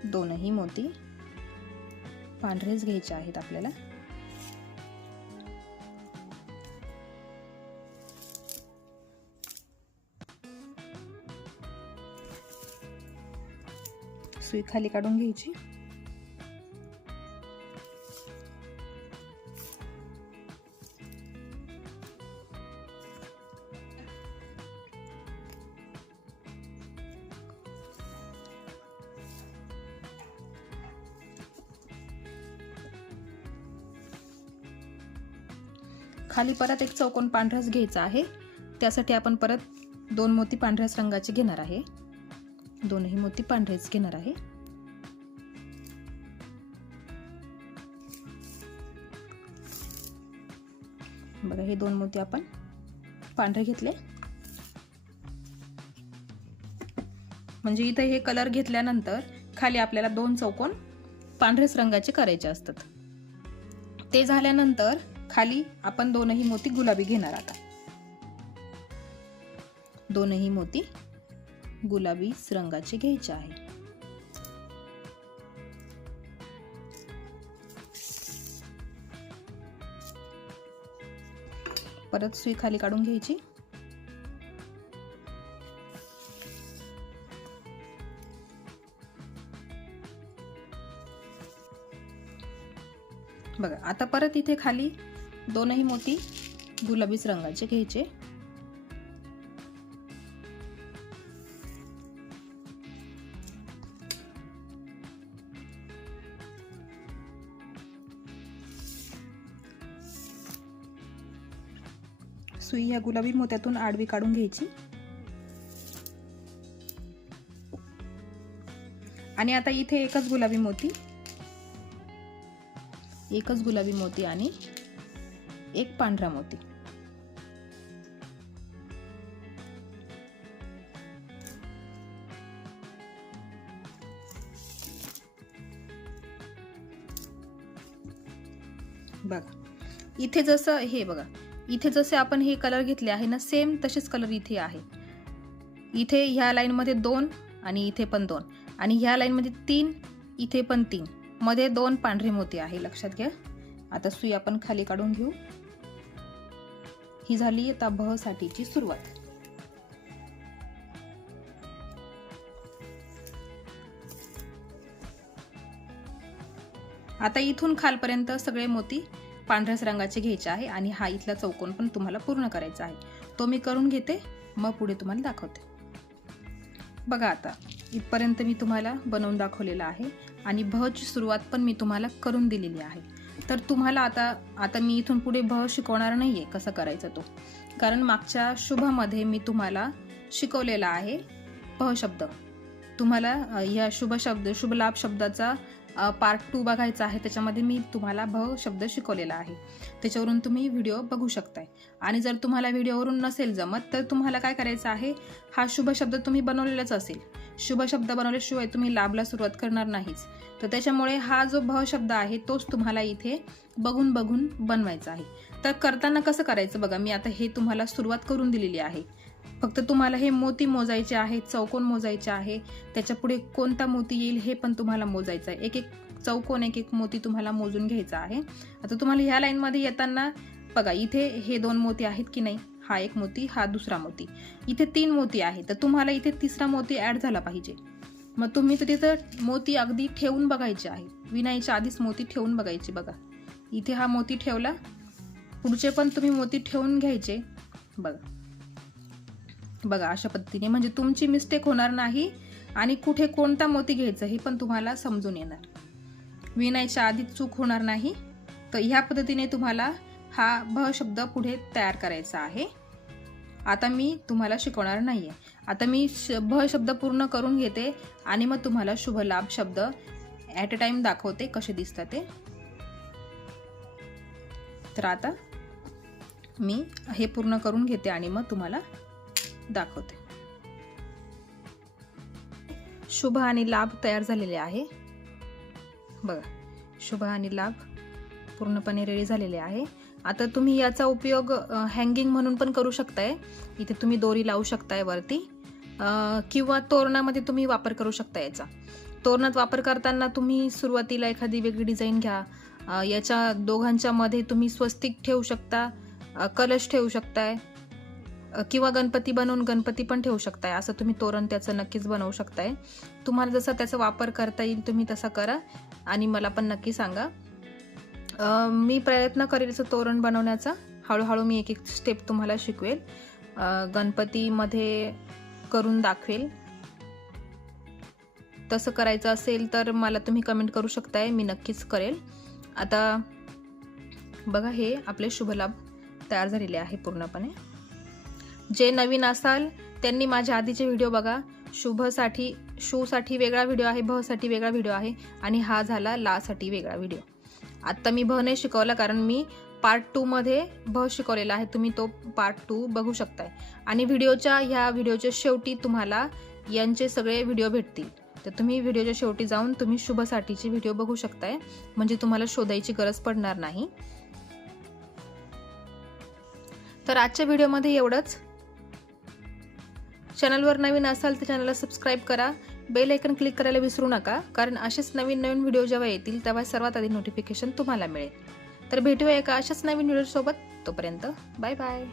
दोनही मोती पांढरेच घ्यायचे आहेत आपल्याला. सुई खाली काढून घ्यायची. खाली परत एक चौकोन पांढराच घ्यायचा आहे. त्यासाठी आपण परत 2 मोती पांढऱ्याच रंगाचे घेणार आहे, दोनही मोती पांढरेच घेणार आहे. बघा हे 2 मोती आपण पांढरे घेतले. म्हणजे इथे हे कलर घेतल्यानंतर खाली आपल्याला 2 चौकोन पांढऱ्याच रंगाचे करायचे असतात. ते झाल्यानंतर खाली आपण दोनही मोती गुलाबी घेणार. आता दोनही मोती गुलाबी रंगाचे घ्यायचे आहे. परत सुई खाली काढून घ्यायची. बघा आता परत इथे खाली दोनही मोती गुलाबीच रंगाचे घ्यायचे. सुई या गुलाबी मोत्यातून आडवी काढून घ्यायची. आणि आता इथे एकच गुलाबी मोती आणि एक पांढरा मोती. बघा इथे जसं हे बघा इथे जसे आपण हे कलर घेतले आहे ना, सेम तसेच कलर इथे आहे. इथे ह्या लाईन मध्ये 2 आणि इथे पण 2 आणि ह्या लाईन मध्ये 3, इथे पण 3, मध्ये 2 पांढरे मोती आहे, लक्षात घ्या. आता सुई आपण खाली काढून घेऊ. ही झाली आता भ साठीची सुरुवात. आता इथून खालपर्यंत सगळे मोती पांढऱ्याच रंगाचे घ्यायचे आहे आणि हा इथला चौकोन पण तुम्हाला पूर्ण करायचा आहे. तो मी करून घेते, मग पुढे तुम्हाला दाखवते. बघा आता इथपर्यंत मी तुम्हाला बनवून दाखवलेलं आहे आणि भ ची सुरुवात पण मी तुम्हाला करून दिलेली आहे. तर तुम्हाला आता मी इथून पुढे भ शिकवणार नाहीये कसं करायचं तो, कारण मागच्या शुभमध्ये मी तुम्हाला शिकवलेला आहे भ शब्द. तुम्हाला या शुभ लाभ शब्दाचा पार्ट 2 बघायचा आहे, त्याच्यामध्ये मी तुम्हाला भ शब्द शिकवलेला आहे. त्याच्यावरून तुम्ही व्हिडिओ बघू शकताय. आणि जर तुम्हाला व्हिडिओवरून नसेल जमत तर तुम्हाला काय करायचं आहे, हा शुभ शब्द तुम्ही बनवलेलाच असेल. शुभ शब्द बनवल्याशिवाय तुम्ही लाभला सुरुवात करणार नाहीच. तर त्याच्यामुळे हा जो भ शब्द आहे तोच तुम्हाला इथे बघून बनवायचा आहे. तर करताना कसं करायचं बघा, मी आता हे तुम्हाला सुरुवात करून दिलेली आहे. फक्त तुम्हाला हे मोती मोजायचे आहेत, चौकोन मोजायचे आहे, त्याच्या पुढे कोणता मोती येईल हे पण तुम्हाला मोजायचं आहे. एक एक चौकोन एक एक मोती तुम्हाला मोजून घ्यायचा आहे. आता तुम्हाला ह्या लाईनमध्ये येताना बघा इथे हे 2 मोती आहेत की नाही, हा एक मोती, हा दुसरा मोती, इथे 3 मोती आहे. तर तुम्हाला इथे तिसरा मोती ऍड झाला पाहिजे. मग तुम्ही तर तिथं मोती अगदी ठेवून बघायचे आहे, विणायच्या आधीच मोती ठेवून बघायचे. बघा इथे हा मोती ठेवला, पुढचे पण तुम्ही मोती ठेवून घ्यायचे. बघा अशा पद्धतीने, म्हणजे तुमची मिस्टेक होणार नाही आणि कुठे कोणता मोती घ्यायचा हे पण तुम्हाला समजून येणार, विणायच्या आधी चूक होणार नाही. तर ह्या पद्धतीने तुम्हाला हा भ शब्द पुढे तयार करायचा आहे. आता मी तुम्हाला शिकवणार नाहीये. आता मी भ शब्द पूर्ण करून घेते आणि मग तुम्हाला शुभ लाभ शब्द ॲट अ टाइम दाखवते कसे दिसतात ते. तर आता मी हे पूर्ण करून घेते आणि मग तुम्हाला दाखवते. शुभ आणि लाभ तयार झालेले आहे. बघा शुभ आणि लाभ पूर्णपणे रेडी झालेले आहे. आता तुम्ही याचा उपयोग हँगिंग म्हणून पण करू शकताय. इथे तुम्ही दोरी लावू शकताय वरती, किंवा तोरणामध्ये तुम्ही वापर करू शकता याचा. तोरणात वापर करताना तुम्ही सुरुवातीला एखादी वेगळी डिझाईन घ्या. याच्या दोघांच्या मध्ये तुम्ही स्वस्तिक ठेवू शकता, कलश ठेवू शकताय, किंवा गणपती बनवून गणपती पण ठेवू शकताय. असं तुम्ही तोरण त्याचं नक्कीच बनवू शकताय. तुम्हाला जसा त्याचा वापर करता येईल तुम्ही तसा करा आणि मला पण नक्की सांगा. मी प्रयत्न करेल असं तोरण बनवण्याचा. हळूहळू मी एक एक स्टेप तुम्हाला शिकवेल, गणपतीमध्ये करून दाखवेल. तसं करायचं असेल तर मला तुम्ही कमेंट करू शकताय, मी नक्कीच करेल. आता बघा हे आपले शुभलाभ तयार झालेले आहे पूर्णपणे. जे नवीन असाल त्यांनी माझ्या आधीचे व्हिडिओ बघा. शूसाठी वेगळा व्हिडिओ आहे, भ साठी वेगळा व्हिडिओ आहे आणि हा झाला ला साठी वेगळा व्हिडिओ. आत्ता मी भ नाही शिकवला कारण मी पार्ट 2 मध्ये भ शिकवलेला आहे. तुम्ही तो पार्ट 2 बघू शकताय. आणि ह्या व्हिडिओच्या शेवटी तुम्हाला यांचे सगळे व्हिडिओ भेटतील. तर तुम्ही व्हिडिओच्या शेवटी जाऊन तुम्ही शुभसाठीचे व्हिडिओ बघू शकताय, म्हणजे तुम्हाला शोधायची गरज पडणार नाही. तर आजच्या व्हिडिओमध्ये एवढंच. चॅनलवर नवीन असाल तर चॅनलला सबस्क्राईब करा, बेल आयकन क्लिक करायला विसरू नका, कारण असेच नवीन व्हिडिओ जेव्हा येतील तेव्हा सर्वात आधी नोटिफिकेशन तुम्हाला मिळेल. तर भेटूया एका अशाच नवीन व्हिडिओसोबत. तोपर्यंत बाय बाय.